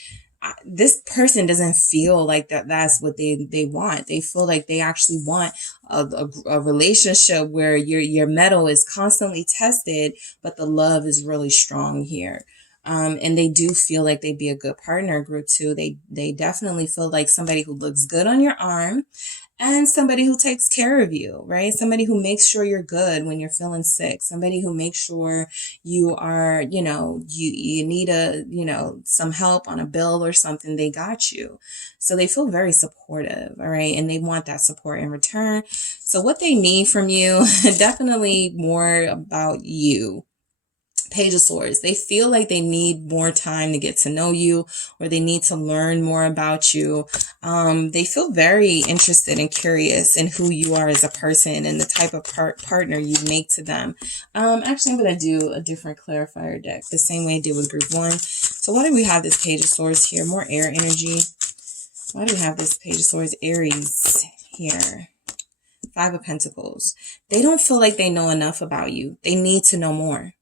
this person doesn't feel like that's what they want. They feel like they actually want a relationship where your metal is constantly tested, but the love is really strong here. And they do feel like they'd be a good partner, group two. They definitely feel like somebody who looks good on your arm, and somebody who takes care of you, right? Somebody who makes sure you're good when you're feeling sick. Somebody who makes sure you are, you need some help on a bill or something. They got you. So they feel very supportive, all right? And they want that support in return. So what they need from you, definitely more about you. Page of Swords. They feel like they need more time to get to know you, or they need to learn more about you. They feel very interested and curious in who you are as a person and the type of partner you make to them. Actually, I'm going to do a different clarifier deck, the same way I did with group one. So why do we have this Page of Swords here? More air energy. Why do we have this Page of Swords? Aries here. Five of Pentacles. They don't feel like they know enough about you. They need to know more.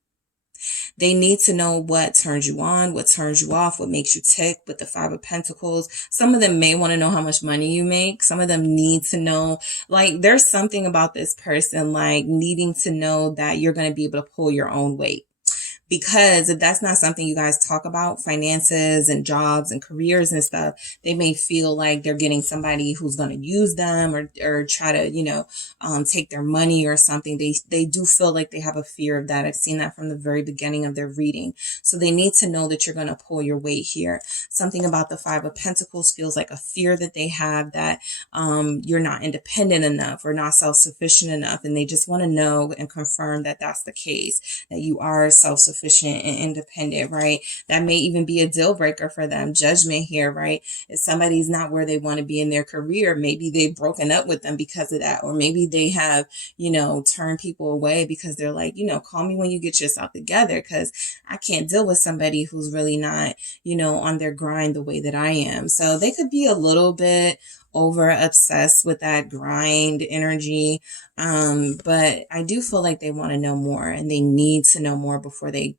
They need to know what turns you on, what turns you off, what makes you tick with the Five of Pentacles. Some of them may want to know how much money you make. Some of them need to know, like, there's something about this person, like, needing to know that you're going to be able to pull your own weight. Because if that's not something you guys talk about, finances and jobs and careers and stuff, they may feel like they're getting somebody who's going to use them or try to, take their money or something. They do feel like they have a fear of that. I've seen that from the very beginning of their reading. So they need to know that you're going to pull your weight here. Something about the Five of Pentacles feels like a fear that they have that you're not independent enough or not self-sufficient enough. And they just want to know and confirm that that's the case, that you are self-sufficient and independent, right? That may even be a deal breaker for them. Judgment here, right? If somebody's not where they want to be in their career, maybe they've broken up with them because of that. Or maybe they have, turned people away because they're like, call me when you get yourself together, because I can't deal with somebody who's really not, on their grind the way that I am. So they could be a little bit over obsessed with that grind energy. But I do feel like they want to know more, and they need to know more before they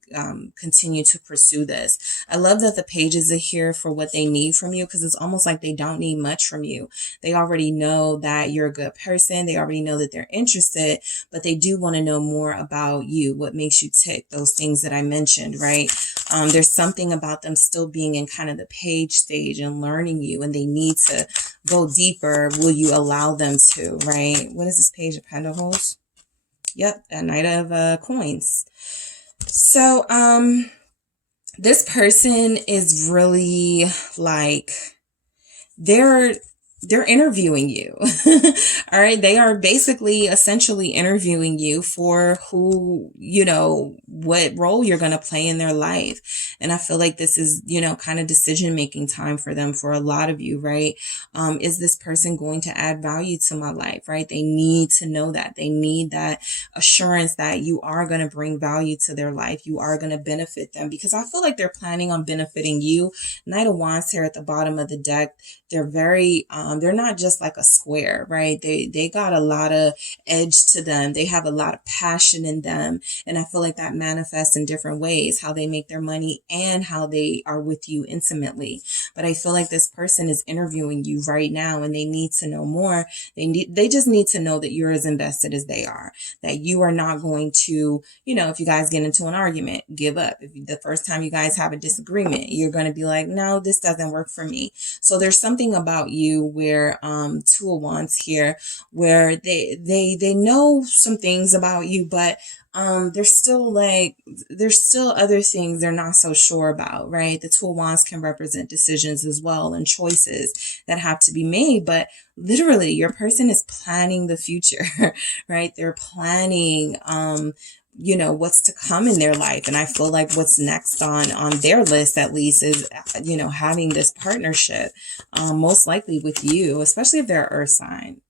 continue to pursue this. I love that the pages are here for what they need from you, because it's almost like they don't need much from you. They already know that you're a good person. They already know that they're interested, but they do want to know more about you, what makes you tick, those things that I mentioned, right? There's something about them still being in kind of the page stage and learning you, and they need to go deeper. Will you allow them to, right? What is this Page of Pentacles? Yep, a Knight of Coins. So, this person is really like, they're interviewing you. All right. They are basically essentially interviewing you for who, what role you're going to play in their life. And I feel like this is, kind of decision-making time for them, for a lot of you, right? Is this person going to add value to my life, right? They need to know that. They need that assurance that you are going to bring value to their life. You are going to benefit them, because I feel like they're planning on benefiting you. Knight of Wands here at the bottom of the deck. They're very, they're not just like a square, right? They got a lot of edge to them. They have a lot of passion in them. And I feel like that manifests in different ways, how they make their money and how they are with you intimately. But I feel like this person is interviewing you right now, and they need to know more. They just need to know that you're as invested as they are, that you are not going to, if you guys get into an argument, give up. If the first time you guys have a disagreement, you're going to be like, no, this doesn't work for me. So there's something about you where Two of Wands here, where they know some things about you, but there's still other things they're not so sure about, right? The Two of Wands can represent decisions as well, and choices that have to be made, but literally your person is planning the future, right? They're planning what's to come in their life. And I feel like what's next on their list, at least, is, having this partnership, most likely with you, especially if they're earth sign,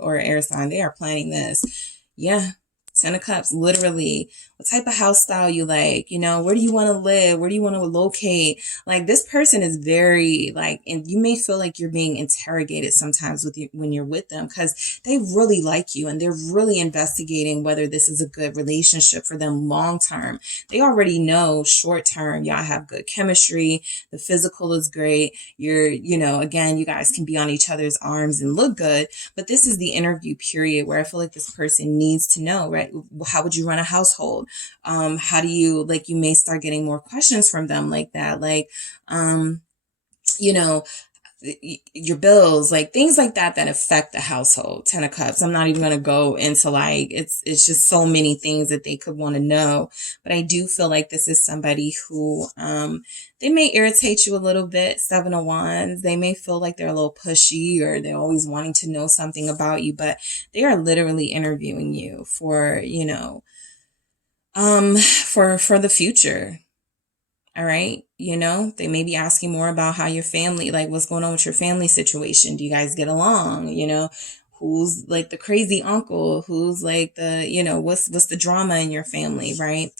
or air sign, they are planning this. Yeah. 10 of Cups, literally what type of house style you like, you know, where do you want to live? Where do you want to locate? Like, this person is very like, and you may feel like you're being interrogated sometimes with you when you're with them, because they really like you and they're really investigating whether this is a good relationship for them long term. They already know short term, y'all have good chemistry. The physical is great. You're, you know, again, you guys can be on each other's arms and look good. But this is the interview period where I feel like this person needs to know, right? How would you run a household? How do you, like, you may start getting more questions from them like that. Like, you know, your bills, like things like that affect the household. 10 of Cups. I'm not even going to go into like, it's just so many things that they could want to know. But I do feel like this is somebody who, they may irritate you a little bit. 7 of Wands. They may feel like they're a little pushy or they're always wanting to know something about you, but they are literally interviewing you for, you know, for the future. All right. You know, they may be asking more about how your family, like what's going on with your family situation. Do you guys get along? You know, who's like the crazy uncle? Who's like the, you know, what's the drama in your family, right?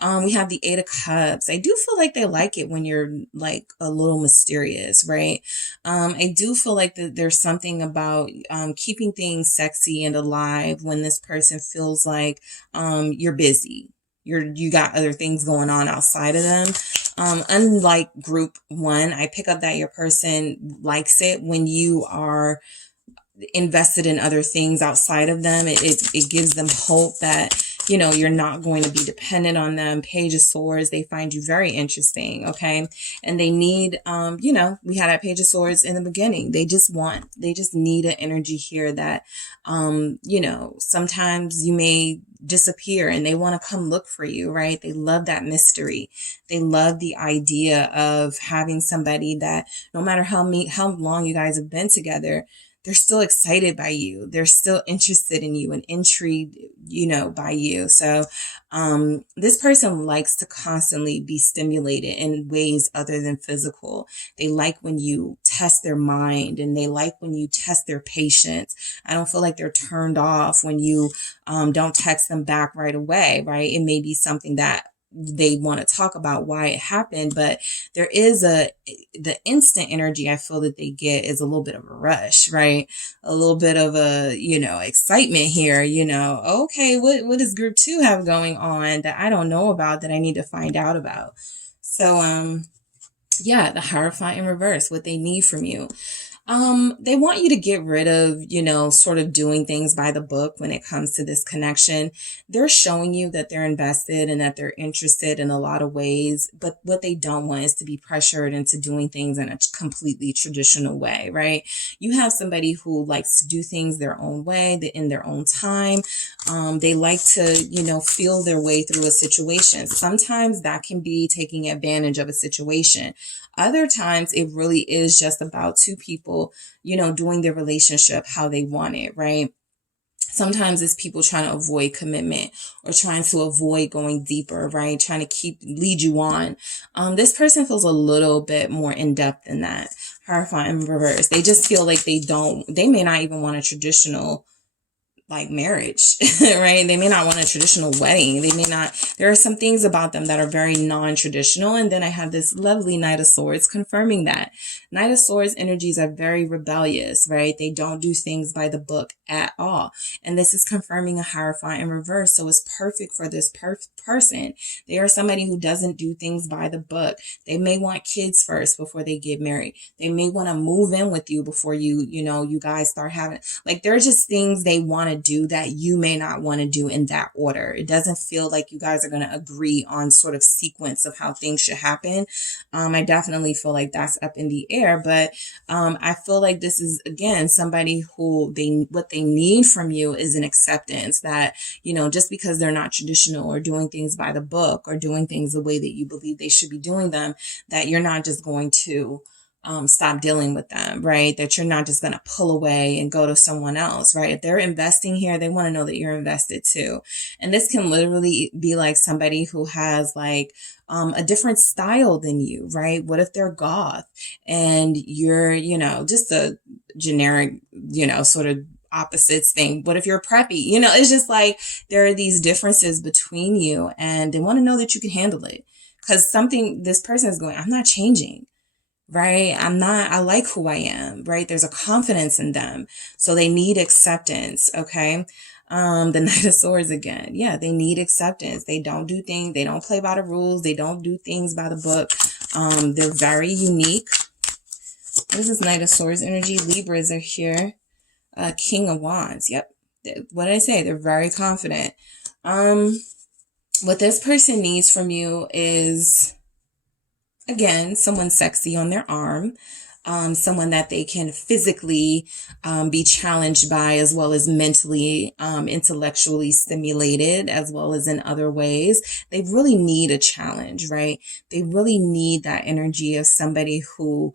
We have the 8 of Cups. I do feel like they like it when you're like a little mysterious, right? I do feel like that there's something about keeping things sexy and alive when this person feels like you're busy. You got other things going on outside of them. Unlike group 1, I pick up that your person likes it when you are invested in other things outside of them. It gives them hope that, you know, you're not going to be dependent on them. Page of Swords, they find you very interesting, okay? And they need, you know, we had that Page of Swords in the beginning. They just need an energy here that, you know, sometimes you may disappear and they want to come look for you, right? They love that mystery. They love the idea of having somebody that no matter how long you guys have been together, they're still excited by you. They're still interested in you and intrigued, you know, by you. So, this person likes to constantly be stimulated in ways other than physical. They like when you test their mind and they like when you test their patience. I don't feel like they're turned off when you, don't text them back right away, right? It may be something that they want to talk about why it happened, but there is the instant energy I feel that they get is a little bit of a rush, right? A little bit of a, you know, excitement here, you know, okay, what does group 2 have going on that I don't know about that I need to find out about? So, yeah, the Hierophant in reverse, what they need from you. They want you to get rid of, you know, sort of doing things by the book when it comes to this connection. They're showing you that they're invested and that they're interested in a lot of ways, but what they don't want is to be pressured into doing things in a completely traditional way, right? You have somebody who likes to do things their own way, in their own time. They like to, you know, feel their way through a situation. Sometimes that can be taking advantage of a situation. Other times it really is just about two people, you know, doing their relationship how they want it, right? Sometimes it's people trying to avoid commitment or trying to avoid going deeper, right? Trying to lead you on. This person feels a little bit more in depth than that. Hierophant in reverse. They just feel like they may not even want a traditional like marriage, right? They may not want a traditional wedding. There are some things about them that are very non-traditional. And then I have this lovely Knight of Swords confirming that. Knight of Swords energies are very rebellious, right? They don't do things by the book at all. And this is confirming a Hierophant in reverse. So it's perfect for this person. They are somebody who doesn't do things by the book. They may want kids first before they get married. They may want to move in with you before you guys start having, like, there are just things they want to do that you may not want to do in that order. It doesn't feel like you guys are going to agree on sort of sequence of how things should happen. I definitely feel like that's up in the air, but I feel like this is, again, somebody who what they need from you is an acceptance that, just because they're not traditional or doing things by the book or doing things the way that you believe they should be doing them, that you're not just going to stop dealing with them, right? That you're not just going to pull away and go to someone else, right? If they're investing here, they want to know that you're invested too. And this can literally be like somebody who has like a different style than you, right? What if they're goth and you're, just a generic, sort of opposites thing? What if you're preppy? You know, it's just like there are these differences between you, and they want to know that you can handle it. Because this person is going, I'm not changing, right? I like who I am, right? There's a confidence in them. So they need acceptance, okay? The Knight of Swords again. Yeah, they need acceptance. They don't play by the rules. They don't do things by the book. They're very unique. What is this Knight of Swords energy? Libras are here. King of Wands. Yep. What did I say? They're very confident. What this person needs from you is, again, someone sexy on their arm. Someone that they can physically be challenged by, as well as mentally, intellectually stimulated, as well as in other ways. They really need a challenge, right? They really need that energy of somebody who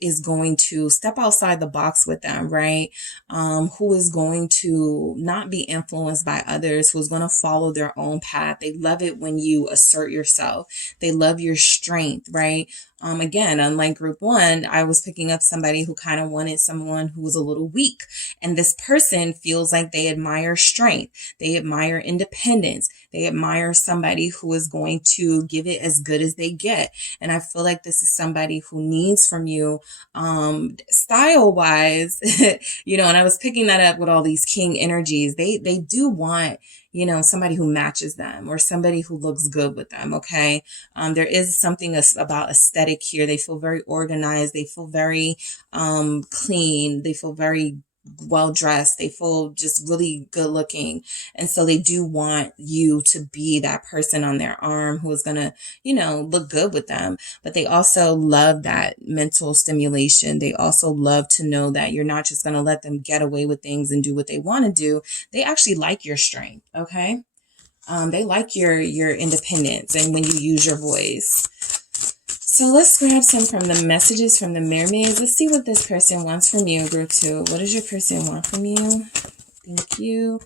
is going to step outside the box with them, right? Who is going to not be influenced by others, who's going to follow their own path. They love it when you assert yourself. They love your strength, right? Again, unlike group one, I was picking up somebody who kind of wanted someone who was a little weak. And this person feels like they admire strength. They admire independence. They admire somebody who is going to give it as good as they get. And I feel like this is somebody who needs from you, style wise, you know, and I was picking that up with all these king energies. They do want, you know, somebody who matches them or somebody who looks good with them. Okay. There is something about aesthetic here. They feel very organized. They feel very, clean. They feel very well dressed. They feel just really good looking. And so they do want you to be that person on their arm who is going to, you know, look good with them. But they also love that mental stimulation. They also love to know that you're not just going to let them get away with things and do what they want to do. They actually like your strength. Okay. They like your independence and when you use your voice. So let's grab some from the messages from the mermaids. Let's see what this person wants from you, group two. What does your person want from you? Thank you.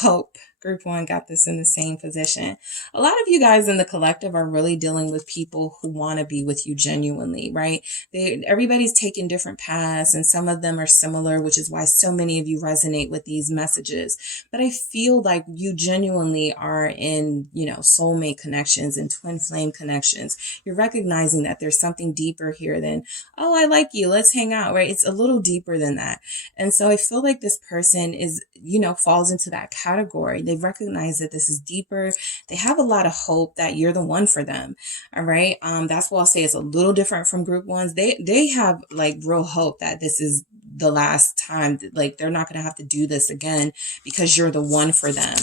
Hope. Group one got this in the same position. A lot of you guys in the collective are really dealing with people who want to be with you genuinely, right? Everybody's taking different paths and some of them are similar, which is why so many of you resonate with these messages. But I feel like you genuinely are in, you know, soulmate connections and twin flame connections. You're recognizing that there's something deeper here than, oh, I like you, let's hang out, right? It's a little deeper than that. And so I feel like this person is, you know, falls into that category. They recognize that this is deeper. They have a lot of hope that you're the one for them. All right. That's why I'll say it's a little different from group ones. They have like real hope that this is the last time, like they're not going to have to do this again because you're the one for them.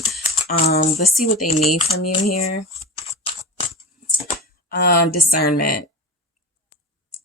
Let's see what they need from you here. Discernment.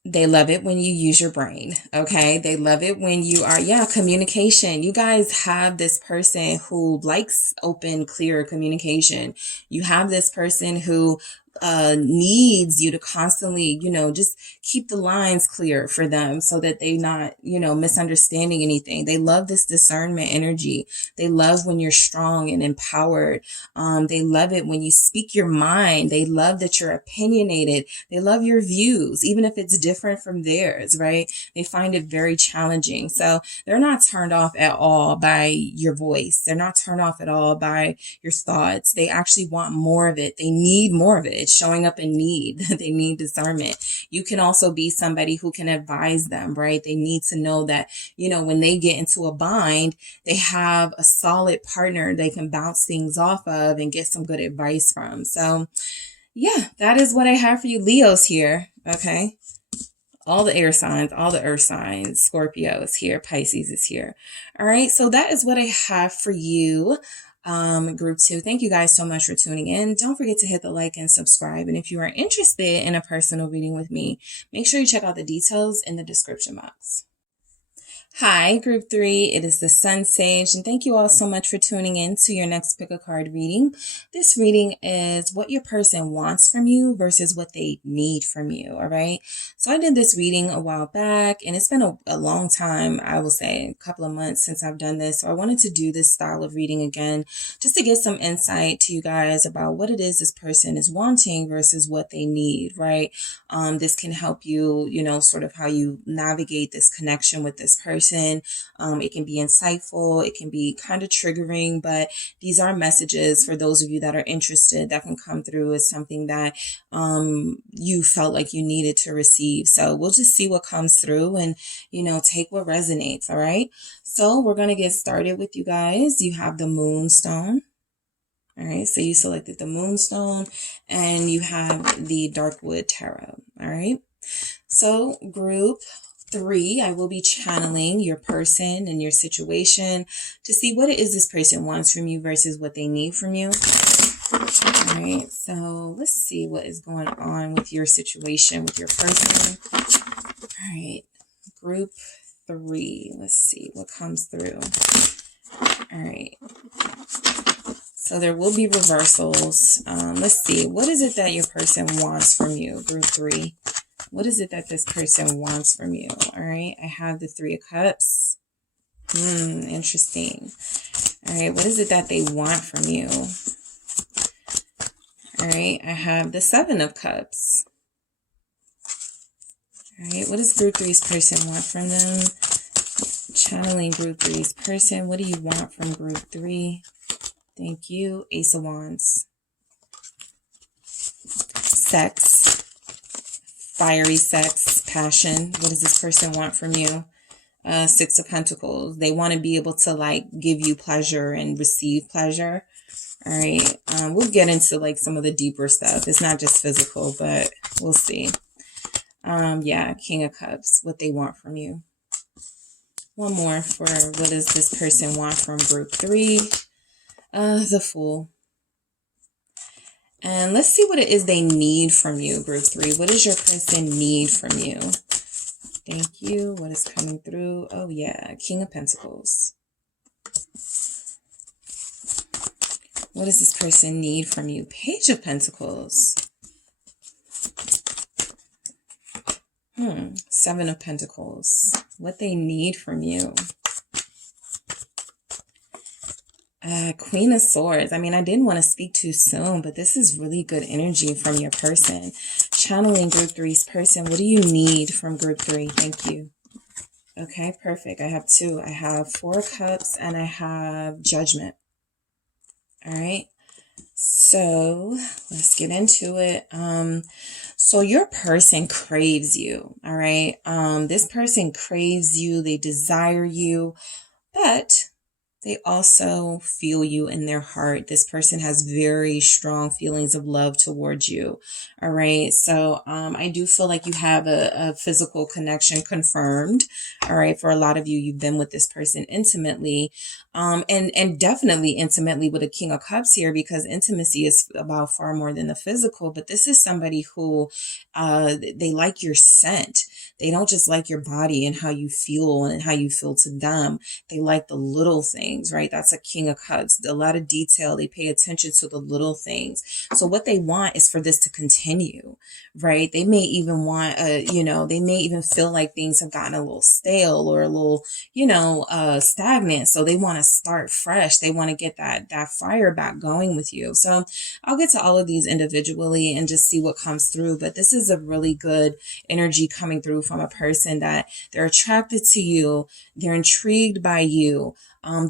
They love it when you use your brain. Okay. They love it when you are, communication. You guys have this person who likes open, clear communication. You have this person who needs you to constantly, you know, just keep the lines clear for them so that they're not, you know, misunderstanding anything. They love this discernment energy. They love when you're strong and empowered. They love it when you speak your mind. They love that you're opinionated. They love your views, even if it's different from theirs, right? They find it very challenging. So they're not turned off at all by your voice. They're not turned off at all by your thoughts. They actually want more of it. They need more of it. It's showing up in need. They need discernment. You can also be somebody who can advise them, right? They need to know that, you know, when they get into a bind, they have a solid partner they can bounce things off of and get some good advice from. So yeah, that is what I have for you, Leos here. Okay. All the air signs, all the earth signs, Scorpio is here, Pisces is here. All right. So that is what I have for you. Group two. Thank you guys so much for tuning in. Don't forget to hit the like and subscribe. And if you are interested in a personal reading with me, make sure you check out the details in the description box. Hi, group three. It is the Sun Sage, and thank you all so much for tuning in to your next pick a card reading. This reading is what your person wants from you versus what they need from you. All right. So I did this reading a while back, and it's been a long time, I will say a couple of months since I've done this. So I wanted to do this style of reading again, just to get some insight to you guys about what it is this person is wanting versus what they need. Right. This can help you, you know, sort of how you navigate this connection with this person. person. It can be insightful. It can be kind of triggering, but these are messages for those of you that are interested that can come through as something that you felt like you needed to receive. So we'll just see what comes through and, take what resonates. All right. So we're going to get started with you guys. You have the Moonstone. All right, so you selected the Moonstone and you have the Darkwood Tarot. All right, so group 3, I will be channeling your person and your situation to see what it is this person wants from you versus what they need from you. All right, so let's see what is going on with your situation, with your person. All right, group 3, let's see what comes through. All right. So there will be reversals. Let's see. What is it that your person wants from you? Group 3. What is it that this person wants from you? All right. I have the 3 of Cups. Interesting. All right. What is it that they want from you? All right. I have the 7 of Cups. All right. What does group 3's person want from them? Channeling group 3's person. What do you want from group 3? Thank you. Ace of Wands. Sex. Fiery sex. Passion. What does this person want from you? 6 of Pentacles. They want to be able to give you pleasure and receive pleasure. All right. We'll get into some of the deeper stuff. It's not just physical, but we'll see. Yeah. King of Cups. What they want from you. One more for what does this person want from group 3? The Fool. And let's see what it is they need from you, group 3. What does your person need from you? Thank you. What is coming through? Oh, yeah. King of Pentacles. What does this person need from you? Page of Pentacles. 7 of Pentacles. What they need from you. Queen of Swords. I mean, I didn't want to speak too soon, but this is really good energy from your person. Channeling group 3's person. What do you need from group 3? Thank you. Okay, perfect. I have 2. I have 4 of Cups and I have Judgment. All right. So let's get into it. So your person craves you. All right. This person craves you. They desire you, but they also feel you in their heart. This person has very strong feelings of love towards you. All right. So I do feel like you have a physical connection confirmed. All right. For a lot of you, you've been with this person intimately. And definitely intimately with a King of Cups here, because intimacy is about far more than the physical. But this is somebody who they like your scent. They don't just like your body and how you feel and how you feel to them. They like the little things, right? That's a King of Cups. A lot of detail. They pay attention to the little things. So what they want is for this to continue, right? They may even want, they may even feel like things have gotten a little stale or a little, stagnant. So they want to start fresh. They want to get that fire back going with you. So I'll get to all of these individually and just see what comes through. But this is a really good energy coming through from a person that they're attracted to you. They're intrigued by you.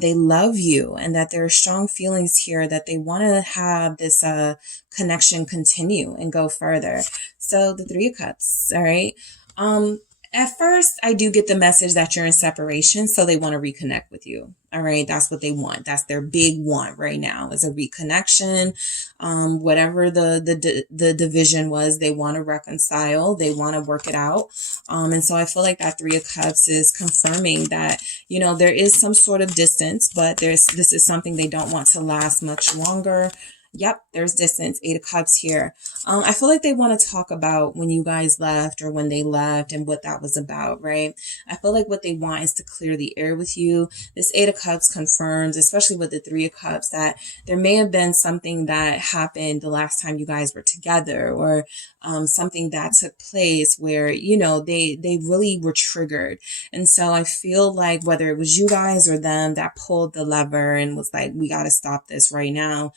They love you, and that there are strong feelings here that they want to have this connection continue and go further. So the 3 of Cups. All right. At first, I do get the message that you're in separation, so they want to reconnect with you. All right, that's what they want. That's their big want right now, is a reconnection. Whatever the division was, they want to reconcile. They want to work it out. And so I feel like that 3 of Cups is confirming that, there is some sort of distance, but this is something they don't want to last much longer. Yep, there's distance. 8 of Cups here. I feel like they want to talk about when you guys left or when they left and what that was about, right? I feel like what they want is to clear the air with you. This 8 of Cups confirms, especially with the 3 of Cups, that there may have been something that happened the last time you guys were together, or something that took place where, they really were triggered. And so I feel like whether it was you guys or them that pulled the lever and was like, we got to stop this right now.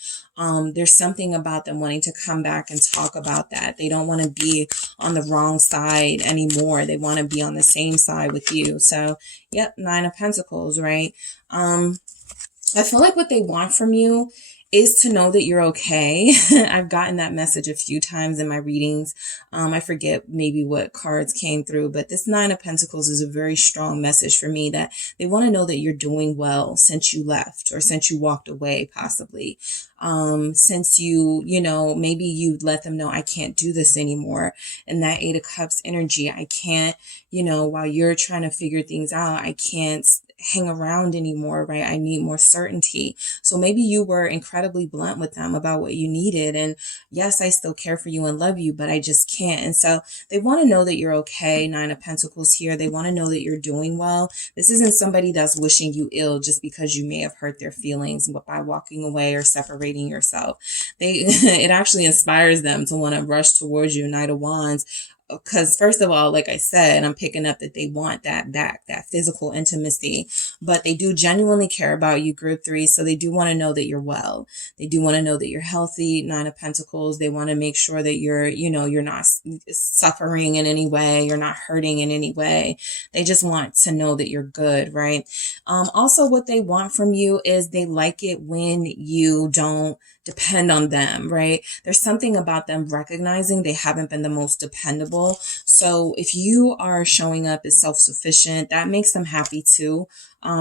There's something about them wanting to come back and talk about that. They don't want to be on the wrong side anymore. They want to be on the same side with you. So, yep, Nine of Pentacles, right? I feel like what they want from you is to know that you're okay. I've gotten that message a few times in my readings. I forget maybe what cards came through, but this Nine of Pentacles is a very strong message for me, that they want to know that you're doing well since you left, or since you walked away, possibly. Since you know, maybe you let them know, I can't do this anymore. And that Eight of Cups energy, I can't, you know, while you're trying to figure things out, I can't hang around anymore, right? I need more certainty. So maybe you were incredibly blunt with them about what you needed. And yes, I still care for you and love you, but I just can't. And so they want to know that you're okay. Nine of Pentacles here. They want to know that you're doing well. This isn't somebody that's wishing you ill just because you may have hurt their feelings by walking away or separating yourself. It actually inspires them to want to rush towards you. Knight of Wands. Because first of all, like I said, I'm picking up that they want that back, that physical intimacy, but they do genuinely care about you, group 3. So they do want to know that you're well. They do want to know that you're healthy. Nine of Pentacles. They want to make sure that you're, you know, you're not suffering in any way. You're not hurting in any way. They just want to know that you're good, right? Also, what they want from you is they like it when you don't depend on them, right? There's something about them recognizing they haven't been the most dependable. So if you are showing up as self-sufficient, that makes them happy too.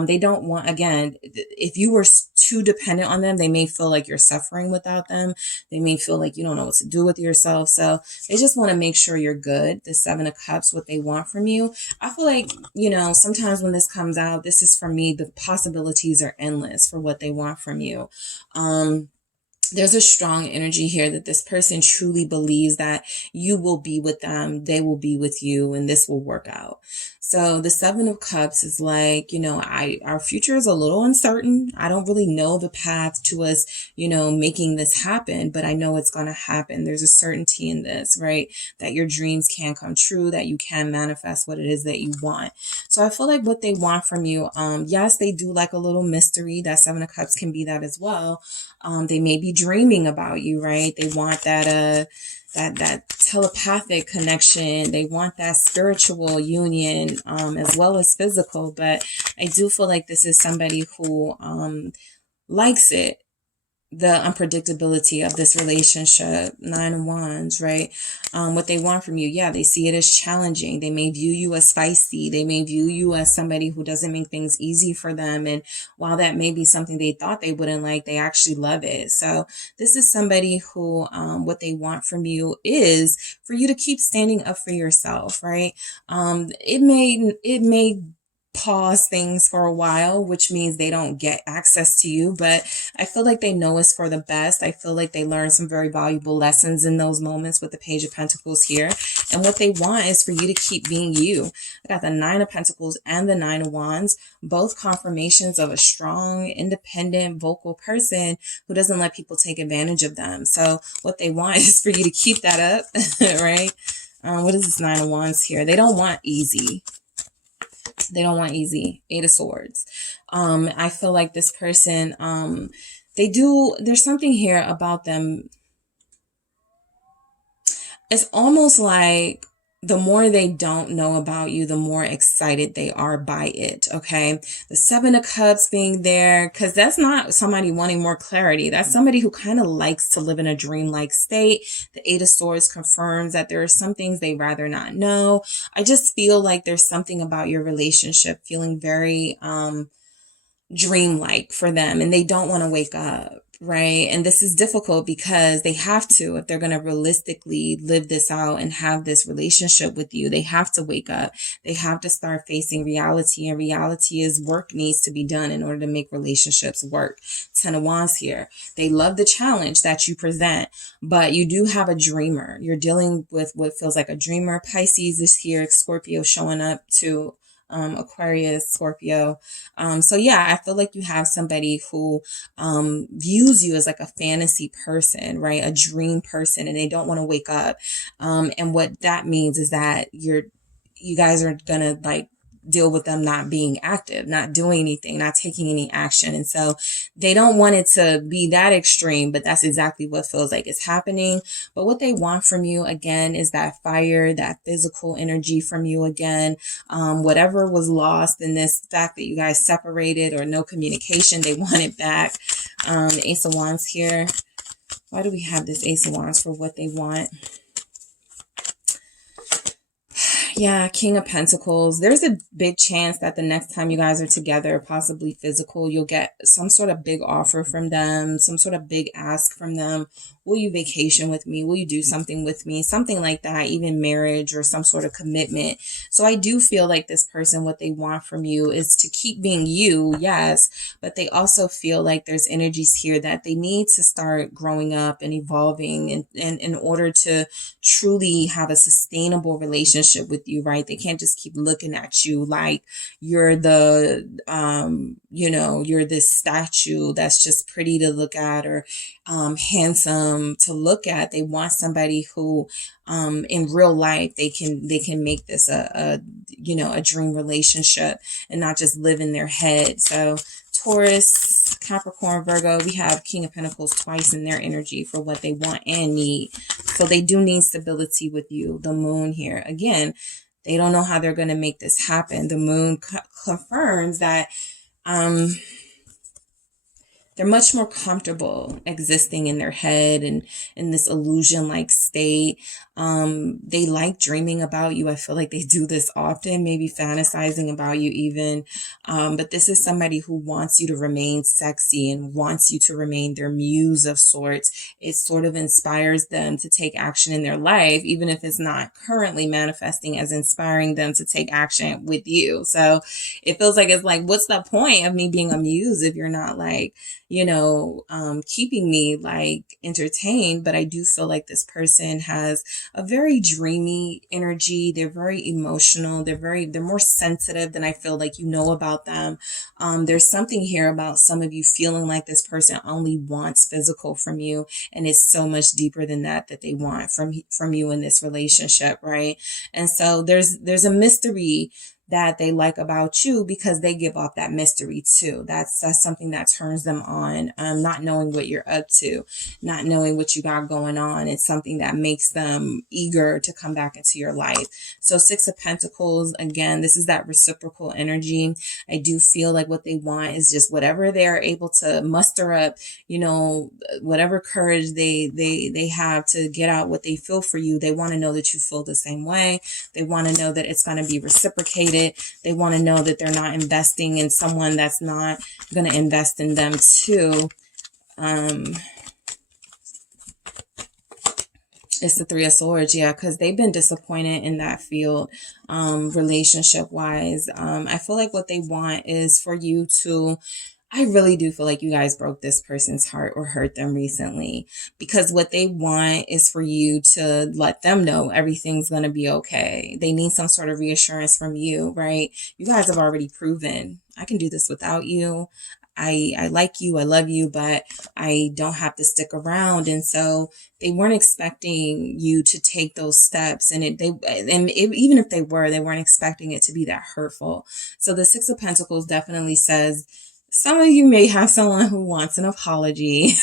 They don't want, again, if you were too dependent on them, they may feel like you're suffering without them. They may feel like you don't know what to do with yourself. So they just want to make sure you're good. The Seven of Cups, what they want from you. I feel like, you know, sometimes when this comes out, this is for me, the possibilities are endless for what they want from you. There's a strong energy here that this person truly believes that you will be with them, they will be with you, and this will work out. So the Seven of Cups is like, you know, our future is a little uncertain. I don't really know the path to us, you know, making this happen, but I know it's going to happen. There's a certainty in this, right? That your dreams can come true, that you can manifest what it is that you want. So I feel like what they want from you, yes, they do like a little mystery. That Seven of Cups can be that as well. They may be dreaming about you, right? They want that telepathic connection. They want that spiritual union, as well as physical. But I do feel like this is somebody who likes it. The unpredictability of this relationship. Nine of Wands, right? What they want from you, yeah, they see it as challenging. They may view you as feisty. They may view you as somebody who doesn't make things easy for them. And while that may be something they thought they wouldn't like, they actually love it. So this is somebody who, what they want from you is for you to keep standing up for yourself, right? It may pause things for a while, which means they don't get access to you, but I feel like they know it's for the best. I feel like they learn some very valuable lessons in those moments with the Page of Pentacles here. And what they want is for you to keep being you. I got the Nine of Pentacles and the Nine of Wands, both confirmations of a strong, independent, vocal person who doesn't let people take advantage of them. So what they want is for you to keep that up, right? What is this Nine of Wands here? They don't want easy. They don't want easy. Eight of Swords. I feel like this person, there's something here about them. It's almost like the more they don't know about you, the more excited they are by it, okay? The Seven of Cups being there, because that's not somebody wanting more clarity. That's somebody who kind of likes to live in a dreamlike state. The Eight of Swords confirms that there are some things they rather not know. I just feel like there's something about your relationship feeling very dreamlike for them, and they don't want to wake up. Right. And this is difficult because they have to, if they're going to realistically live this out and have this relationship with you, they have to wake up. They have to start facing reality, and reality is work needs to be done in order to make relationships work. Ten of Wands here. They love the challenge that you present, but you do have a dreamer. You're dealing with what feels like a dreamer. Pisces is here. Scorpio showing up to Aquarius, Scorpio. So yeah, I feel like you have somebody who views you as like a fantasy person, right? A dream person, and they don't want to wake up. And what that means is that you guys are gonna like deal with them not being active, not doing anything, not taking any action. And so they don't want it to be that extreme, but that's exactly what feels like it's happening. But what they want from you, again, is that fire, that physical energy from you again. Whatever was lost in this fact that you guys separated or no communication, they want it back. The Ace of Wands here. Why do we have this Ace of Wands for what they want? Yeah, King of Pentacles. There's a big chance that the next time you guys are together, possibly physical, you'll get some sort of big offer from them, some sort of big ask from them. Will you vacation with me? Will you do something with me? Something like that, even marriage or some sort of commitment. So I do feel like this person, what they want from you is to keep being you, yes, but they also feel like there's energies here that they need to start growing up and evolving and in order to truly have a sustainable relationship with you, right? They can't just keep looking at you like you're the, you're this statue that's just pretty to look at or handsome to look at. They want somebody who in real life they can make this a dream relationship and not just live in their head. So Taurus, Capricorn, Virgo, we have King of Pentacles twice in their energy for what they want and need. So they do need stability with you. The Moon here, again, they don't know how they're going to make this happen. The Moon confirms that they're much more comfortable existing in their head and in this illusion-like state. They like dreaming about you. I feel like they do this often, maybe fantasizing about you even. But this is somebody who wants you to remain sexy and wants you to remain their muse of sorts. It sort of inspires them to take action in their life, even if it's not currently manifesting as inspiring them to take action with you. So it feels like it's like, what's the point of me being a muse if you're not like, keeping me like entertained? But I do feel like this person has a very dreamy energy. They're very emotional. They're more sensitive than I feel like about them. There's something here about some of you feeling like this person only wants physical from you, and it's so much deeper than that they want from you in this relationship, right? And so there's a mystery that they like about you because they give off that mystery too. That's something that turns them on. Not knowing what you're up to, not knowing what you got going on. It's something that makes them eager to come back into your life. So Six of Pentacles, again, this is that reciprocal energy. I do feel like what they want is just whatever they're able to muster up, whatever courage they have to get out what they feel for you. They want to know that you feel the same way. They want to know that it's going to be reciprocated. They want to know that they're not investing in someone that's not going to invest in them too. It's the Three of Swords, yeah, because they've been disappointed in that field, relationship-wise. I feel like what they want is for you to... I really do feel like you guys broke this person's heart or hurt them recently, because what they want is for you to let them know everything's going to be okay. They need some sort of reassurance from you, right? You guys have already proven, I can do this without you. I like you, I love you, but I don't have to stick around. And so they weren't expecting you to take those steps. And even if they weren't expecting it to be that hurtful. So the Six of Pentacles definitely says, some of you may have someone who wants an apology.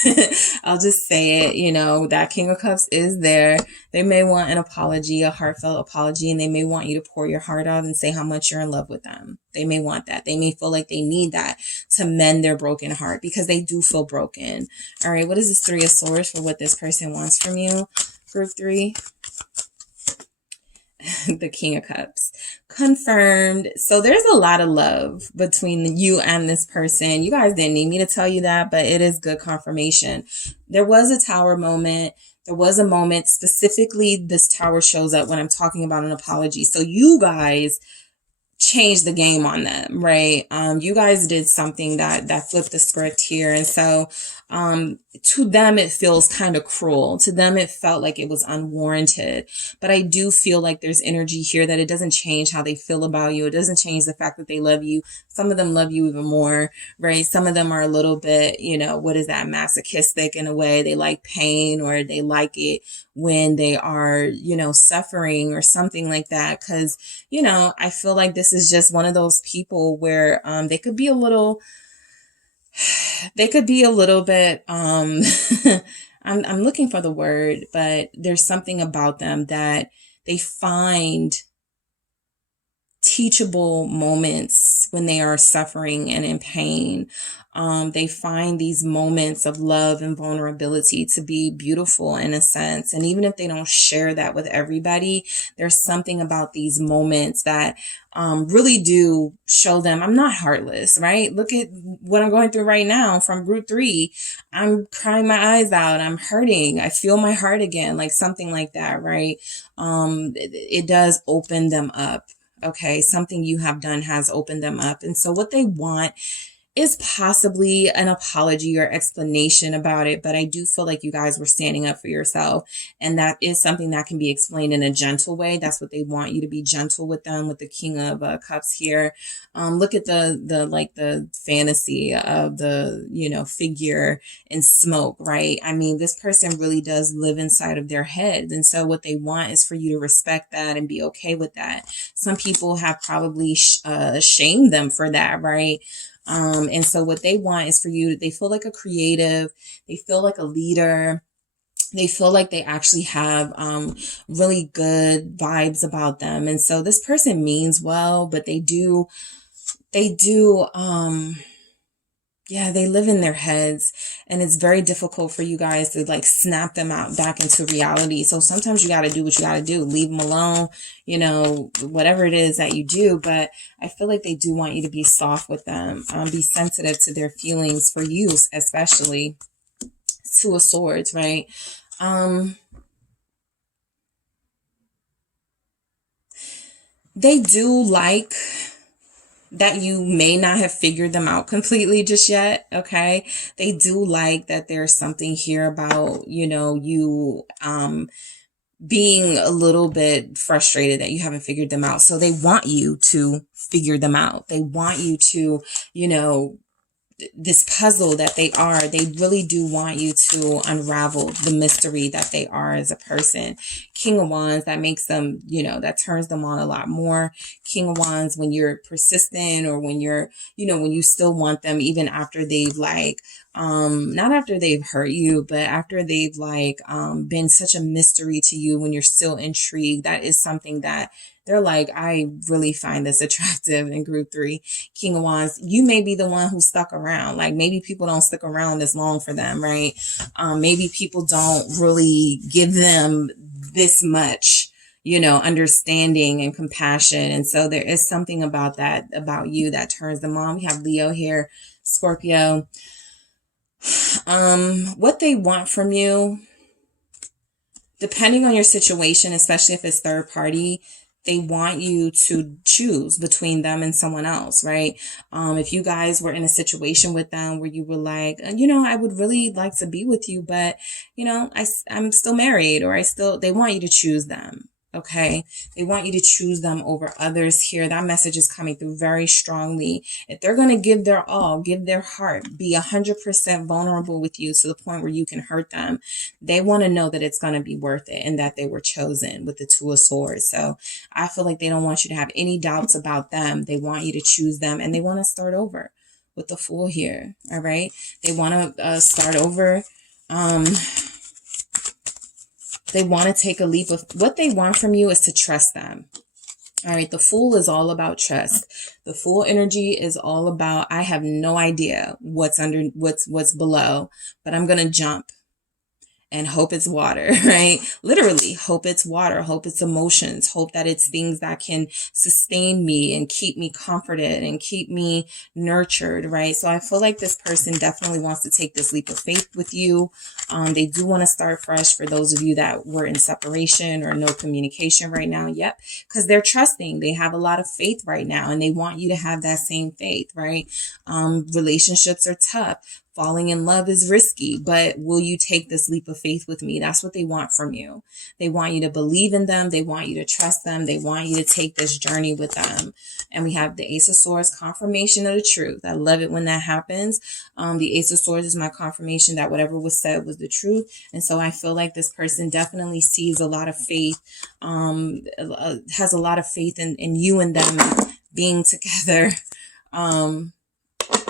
I'll just say it, that King of Cups is there. They may want an apology, a heartfelt apology, and they may want you to pour your heart out and say how much you're in love with them. They may want that. They may feel like they need that to mend their broken heart because they do feel broken. All right, what is this Three of Swords for what this person wants from you? Group 3. The King of Cups. Confirmed. So there's a lot of love between you and this person. You guys didn't need me to tell you that, but it is good confirmation. There was a tower moment. There was a moment, specifically this tower shows up when I'm talking about an apology. So you guys changed the game on them, right? You guys did something that flipped the script here. And so To them, it feels kind of cruel. To them, it felt like it was unwarranted. But I do feel like there's energy here that it doesn't change how they feel about you. It doesn't change the fact that they love you. Some of them love you even more, right? Some of them are a little bit, what is that, masochistic in a way. They like pain, or they like it when they are, suffering or something like that. Cause, I feel like this is just one of those people where, they could be a little bit, I'm looking for the word, but there's something about them that they find teachable moments when they are suffering and in pain. They find these moments of love and vulnerability to be beautiful in a sense. And even if they don't share that with everybody, there's something about these moments that really do show them I'm not heartless, right? Look at what I'm going through right now from group 3. I'm crying my eyes out. I'm hurting. I feel my heart again, like something like that, right? It does open them up. Okay, something you have done has opened them up. And so what they want is possibly an apology or explanation about it. But I do feel like you guys were standing up for yourself. And that is something that can be explained in a gentle way. That's what they want you to be gentle with them, with the King of Cups here. Look at the fantasy of the, figure in smoke, right? I mean, this person really does live inside of their head. And so what they want is for you to respect that and be okay with that. Some people have probably shamed them for that, right? And so what they want is for you, they feel like a creative, they feel like a leader, they feel like they actually have really good vibes about them. And so this person means well, but they live in their heads, and it's very difficult for you guys to like snap them out back into reality. So sometimes you got to do what you got to do, leave them alone, whatever it is that you do. But I feel like they do want you to be soft with them, be sensitive to their feelings, for you, especially. Two of Swords, right? They do like that you may not have figured them out completely just yet. Okay. They do like that there's something here about, you, being a little bit frustrated that you haven't figured them out. So they want you to figure them out. They want you to, this puzzle that they really do want you to unravel the mystery that they are as a person. King of Wands, that makes them, that turns them on a lot more. King of Wands, when you're persistent, or when you're, when you still want them, even after they've not after they've hurt you, but after they've been such a mystery to you, when you're still intrigued, that is something that they're like, I really find this attractive in group 3. King of Wands, you may be the one who stuck around. Like maybe people don't stick around this long for them, right? Maybe people don't really give them this much, understanding and compassion. And so there is something about that, about you, that turns them on. We have Leo here, Scorpio. What they want from you, depending on your situation, especially if it's third party, they want you to choose between them and someone else, right? If you guys were in a situation with them where you were like, I would really like to be with you, but, I'm still married, or they want you to choose them. Okay. They want you to choose them over others here. That message is coming through very strongly. If they're going to give their all, give their heart, be 100% vulnerable with you to the point where you can hurt them, they want to know that it's going to be worth it and that they were chosen, with the Two of Swords. So I feel like they don't want you to have any doubts about them. They want you to choose them, and they want to start over with the Fool here. All right. They want to start over. They want to take a leap of what they want from you is to trust them. All right. The Fool is all about trust. The Fool energy is all about, I have no idea what's below, but I'm going to jump and hope it's water, right? Literally hope it's water, hope it's emotions, hope that it's things that can sustain me and keep me comforted and keep me nurtured, right? So I feel like this person definitely wants to take this leap of faith with you. They do want to start fresh, for those of you that were in separation or no communication right now. Yep. Because they're trusting. They have a lot of faith right now, and they want you to have that same faith, right? Relationships are tough. falling in love is risky, but will you take this leap of faith with me? That's what they want from you. They want you to believe in them. They want you to trust them. They want you to take this journey with them. And we have the Ace of Swords, confirmation of the truth. I love it when that happens. The Ace of Swords is my confirmation that whatever was said was the truth. And so I feel like this person definitely sees a lot of faith, has a lot of faith in you and them being together.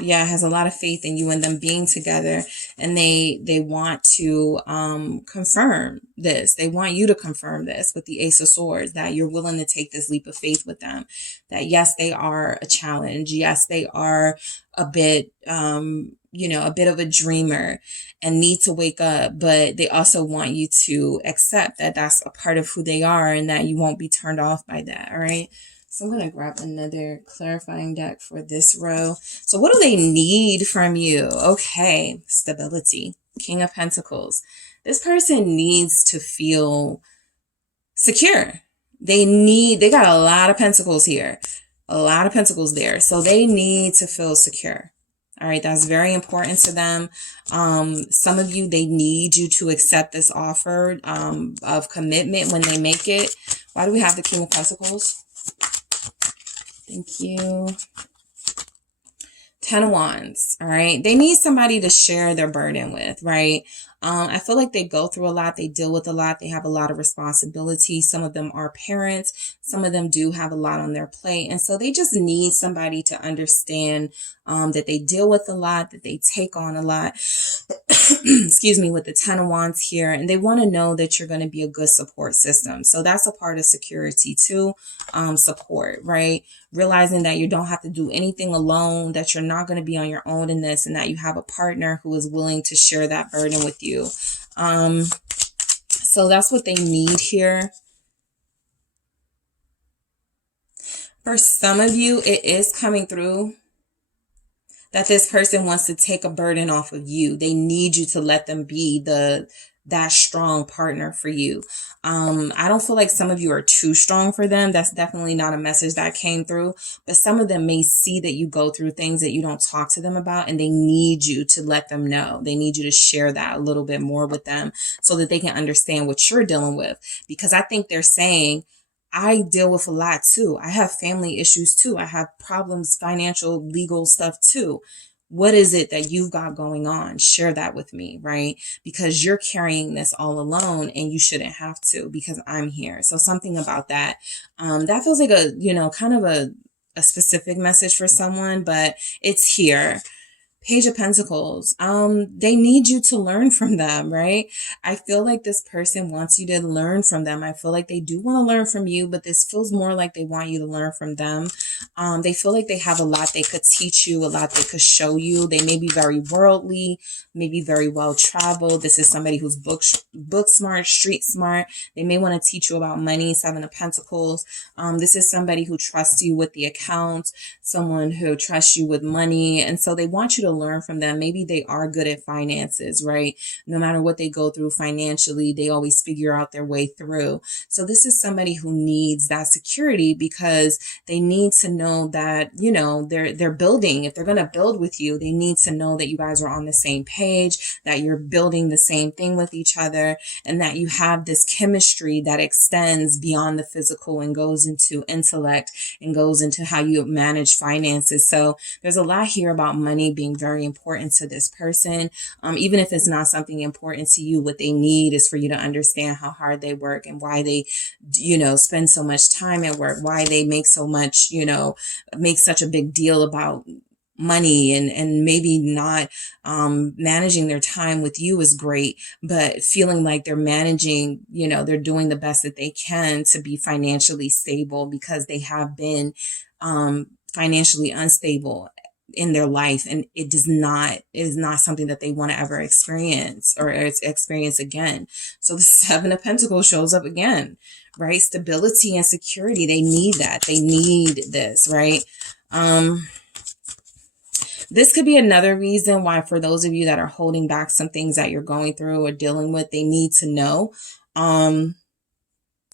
Has a lot of faith in you and them being together, and they want to confirm this. They want you to confirm this with the Ace of Swords, that you're willing to take this leap of faith with them. That yes, they are a challenge. Yes, they are a bit, a bit of a dreamer and need to wake up, but they also want you to accept that that's a part of who they are and that you won't be turned off by that. All right. So I'm going to grab another clarifying deck for this row. So what do they need from you? Okay, stability. King of Pentacles. This person needs to feel secure. They got a lot of pentacles here. A lot of pentacles there. So they need to feel secure. All right, that's very important to them. Some of you, they need you to accept this offer of commitment when they make it. Why do we have the King of Pentacles? Thank you. 10 of Wands. All right. They need somebody to share their burden with, right? I feel like they go through a lot. They deal with a lot. They have a lot of responsibility. Some of them are parents. Some of them do have a lot on their plate. And so they just need somebody to understand that they deal with a lot, that they take on a lot. Excuse me, with the 10 of Wands here. And they want to know that you're going to be a good support system. So that's a part of security too. Support, right? Realizing that you don't have to do anything alone, that you're not going to be on your own in this, and that you have a partner who is willing to share that burden with you. So that's what they need here. For some of you, it is coming through that this person wants to take a burden off of you. They need you to let them be that strong partner for you. I don't feel like some of you are too strong for them. That's definitely not a message that came through, but some of them may see that you go through things that you don't talk to them about, and they need you to let them know. They need you to share that a little bit more with them so that they can understand what you're dealing with. Because I think they're saying, I deal with a lot too. I have family issues too. I have problems, financial, legal stuff too. What is it that you've got going on? Share that with me, right? Because you're carrying this all alone and you shouldn't have to, because I'm here. So something about that. That feels like a, kind of a specific message for someone, but it's here. Page of Pentacles. They need you to learn from them, right? I feel like this person wants you to learn from them. I feel like they do want to learn from you, but this feels more like they want you to learn from them. They feel like they have a lot they could teach you, a lot they could show you. They may be very worldly, maybe very well traveled. This is somebody who's book smart, street smart. They may want to teach you about money. 7 of Pentacles. This is somebody who trusts you with the accounts, someone who trusts you with money. And so they want you to learn from them. Maybe they are good at finances, right? No matter what they go through financially, they always figure out their way through. So this is somebody who needs that security, because they need to know that, they're building. If they're going to build with you, they need to know that you guys are on the same page, that you're building the same thing with each other, and that you have this chemistry that extends beyond the physical and goes into intellect and goes into how you manage finances. So there's a lot here about money being very important to this person. Even if it's not something important to you, what they need is for you to understand how hard they work and why they, spend so much time at work, why they make so much, make such a big deal about money, and maybe not managing their time with you is great, but feeling like they're managing, they're doing the best that they can to be financially stable, because they have been financially unstable in their life, and it is not something that they want to ever experience or experience again. So the 7 of Pentacles shows up again, right? Stability and security. They need that. They need this, right? This could be another reason why, for those of you that are holding back some things that you're going through or dealing with, they need to know.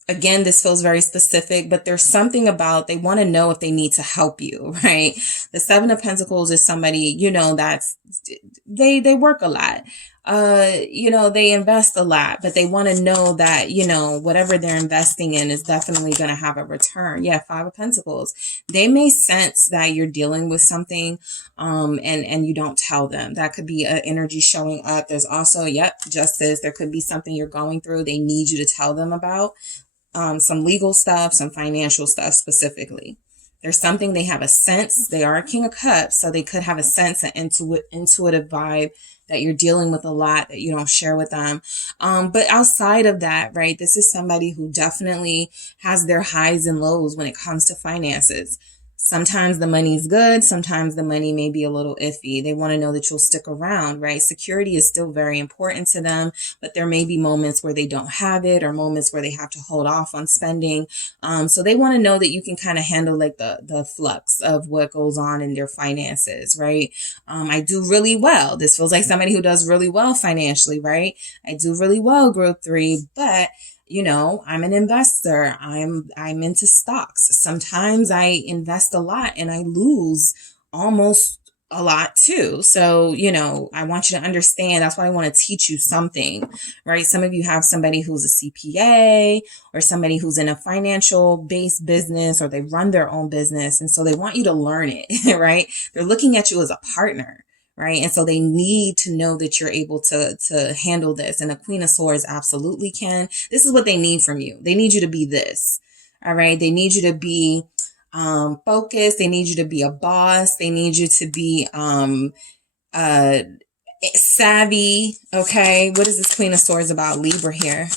Again, this feels very specific, but there's something about they want to know if they need to help you, right? The Seven of Pentacles is somebody, you know, that's they work a lot. You know, they invest a lot, but they want to know that, you know, whatever they're investing in is definitely going to have a return. Yeah, Five of Pentacles. They may sense that you're dealing with something, and you don't tell them. That could be an energy showing up. There's also, yep, Justice. There could be something you're going through. They need you to tell them about. Some legal stuff, some financial stuff specifically. There's something they have a sense. They are a King of Cups, so they could have a sense, an intuitive vibe that you're dealing with a lot that you don't share with them. But outside of that, right, this is somebody who definitely has their highs and lows when it comes to finances. Sometimes the money's good. Sometimes the money may be a little iffy. They want to know that you'll stick around, right? Security is still very important to them, but there may be moments where they don't have it or moments where they have to hold off on spending. So they want to know that you can kind of handle like the flux of what goes on in their finances, right? I do really well. This feels like somebody who does really well financially, right? I do really well, group 3, but you know, I'm an investor. I'm into stocks. Sometimes I invest a lot and I lose almost a lot too. So, you know, I want you to understand. That's why I want to teach you something, right? Some of you have somebody who's a CPA or somebody who's in a financial based business, or they run their own business. And so they want you to learn it, right? They're looking at you as a partner. Right. And so they need to know that you're able to handle this. And the Queen of Swords absolutely can. This is what they need from you. They need you to be this. All right. They need you to be focused. They need you to be a boss. They need you to be savvy. Okay. What is this Queen of Swords about? Libra here.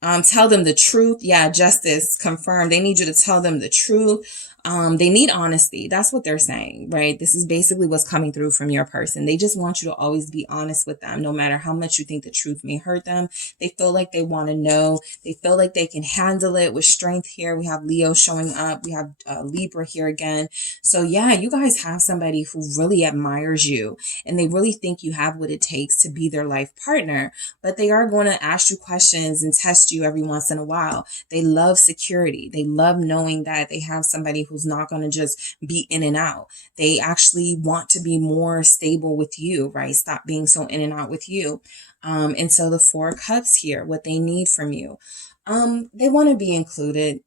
Tell them the truth. Yeah, Justice confirmed. They need you to tell them the truth. They need honesty. That's what they're saying, right? This is basically what's coming through from your person. They just want you to always be honest with them, no matter how much you think the truth may hurt them. They feel like they want to know. They feel like they can handle it with strength here. We have Leo showing up. We have Libra here again. So yeah, you guys have somebody who really admires you and they really think you have what it takes to be their life partner, but they are going to ask you questions and test you every once in a while. They love security. They love knowing that they have somebody who's not going to just be in and out. They actually want to be more stable with you, right? Stop being so in and out with you. And so the Four of Cups here, what they need from you. They want to be included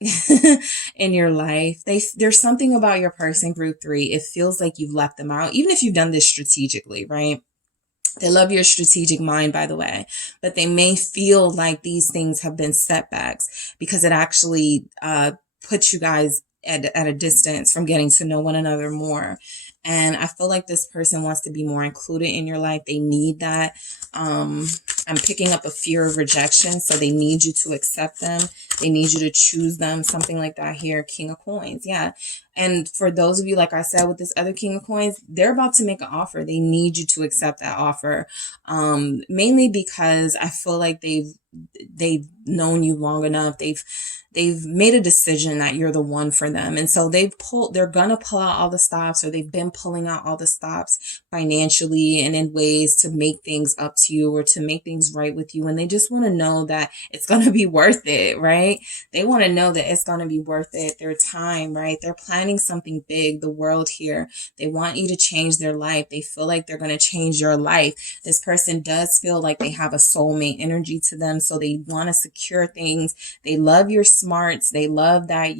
in your life. There's something about your person, group 3. It feels like you've left them out, even if you've done this strategically, right? They love your strategic mind, by the way, but they may feel like these things have been setbacks because it actually puts you guys at a distance from getting to know one another more. And I feel like this person wants to be more included in your life. They need that. I'm picking up a fear of rejection. So they need you to accept them. They need you to choose them. Something like that here. King of Coins. Yeah. And for those of you, like I said, with this other King of Coins, they're about to make an offer. They need you to accept that offer. Mainly because I feel like they've known you long enough. They've made a decision that you're the one for them. And so they're going to pull out all the stops, or they've been pulling out all the stops financially and in ways to make things up to you or to make things right with you. And they just want to know that it's going to be worth it, right? They want to know that it's going to be worth it. Their time, right? They're planning something big, the world here. They want you to change their life. They feel like they're going to change your life. This person does feel like they have a soulmate energy to them. So they want to secure things. They love your smarts. They love that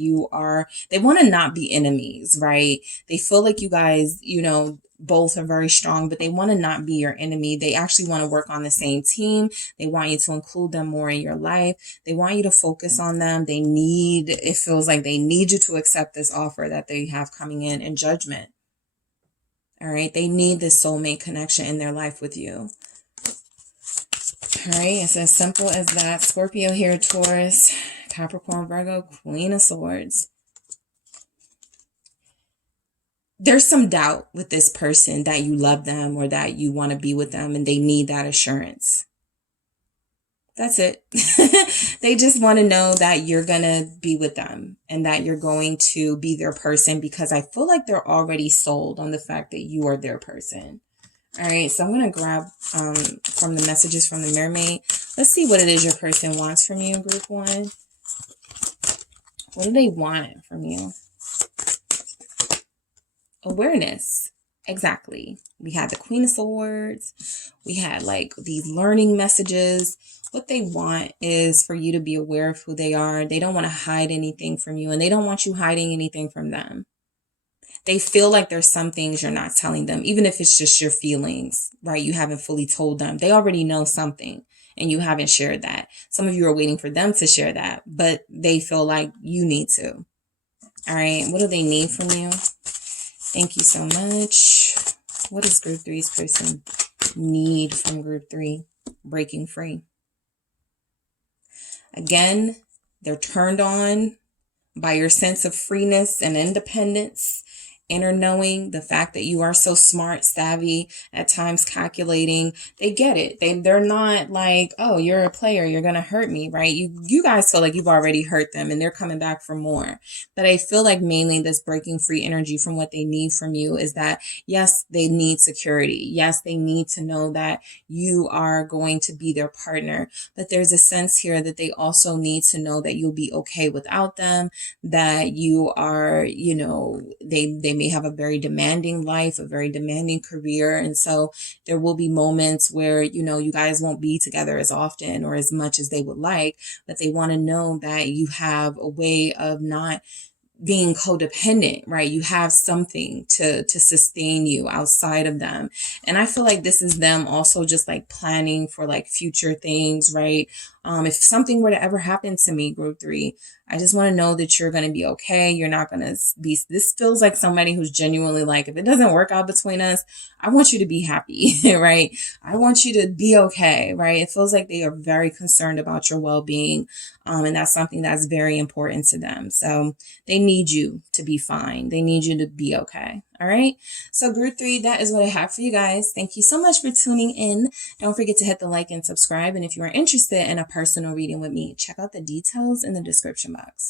they want to not be enemies, right? They feel like you guys, both are very strong, but they want to not be your enemy. They actually want to work on the same team. They want you to include them more in your life. They want you to focus on them. It feels like they need you to accept this offer that they have coming in Judgment. All right. They need this soulmate connection in their life with you. All right. It's as simple as that. Scorpio here, Taurus, Capricorn, Virgo, Queen of Swords. There's some doubt with this person that you love them or that you want to be with them, and they need that assurance. That's it. They just want to know that you're going to be with them and that you're going to be their person, because I feel like they're already sold on the fact that you are their person. All right, so I'm going to grab from the messages from the mermaid. Let's see what it is your person wants from you, group 1. What do they want from you? Awareness. Exactly. We had the Queen of Swords. We had like these learning messages. What they want is for you to be aware of who they are. They don't want to hide anything from you, and they don't want you hiding anything from them. They feel like there's some things you're not telling them, even if it's just your feelings, right? You haven't fully told them. They already know something and you haven't shared that. Some of you are waiting for them to share that, but they feel like you need to. All right. What do they need from you? Thank you so much. What does group 3's person need from group 3? Breaking free. Again, they're turned on by your sense of freeness and independence, inner knowing, the fact that you are so smart, savvy, at times calculating. They get it. They're not like, oh, you're a player, you're going to hurt me, right? You guys feel like you've already hurt them and they're coming back for more. But I feel like mainly this breaking free energy from what they need from you is that, yes, they need security. Yes, they need to know that you are going to be their partner. But there's a sense here that they also need to know that you'll be okay without them, that you are, you know, they may have a very demanding life, a very demanding career. And so there will be moments where, you know, you guys won't be together as often or as much as they would like, but they want to know that you have a way of not being codependent, right? You have something to sustain you outside of them. And I feel like this is them also just like planning for like future things, right? If something were to ever happen to me, group 3, I just want to know that you're going to be okay. You're not going to be, this feels like somebody who's genuinely like, if it doesn't work out between us, I want you to be happy, right? I want you to be okay, right? It feels like they are very concerned about your well-being. And that's something that's very important to them. So they need you to be fine. They need you to be okay. All right. So group 3, that is what I have for you guys. Thank you so much for tuning in. Don't forget to hit the like and subscribe. And if you are interested in a personal reading with me, check out the details in the description box.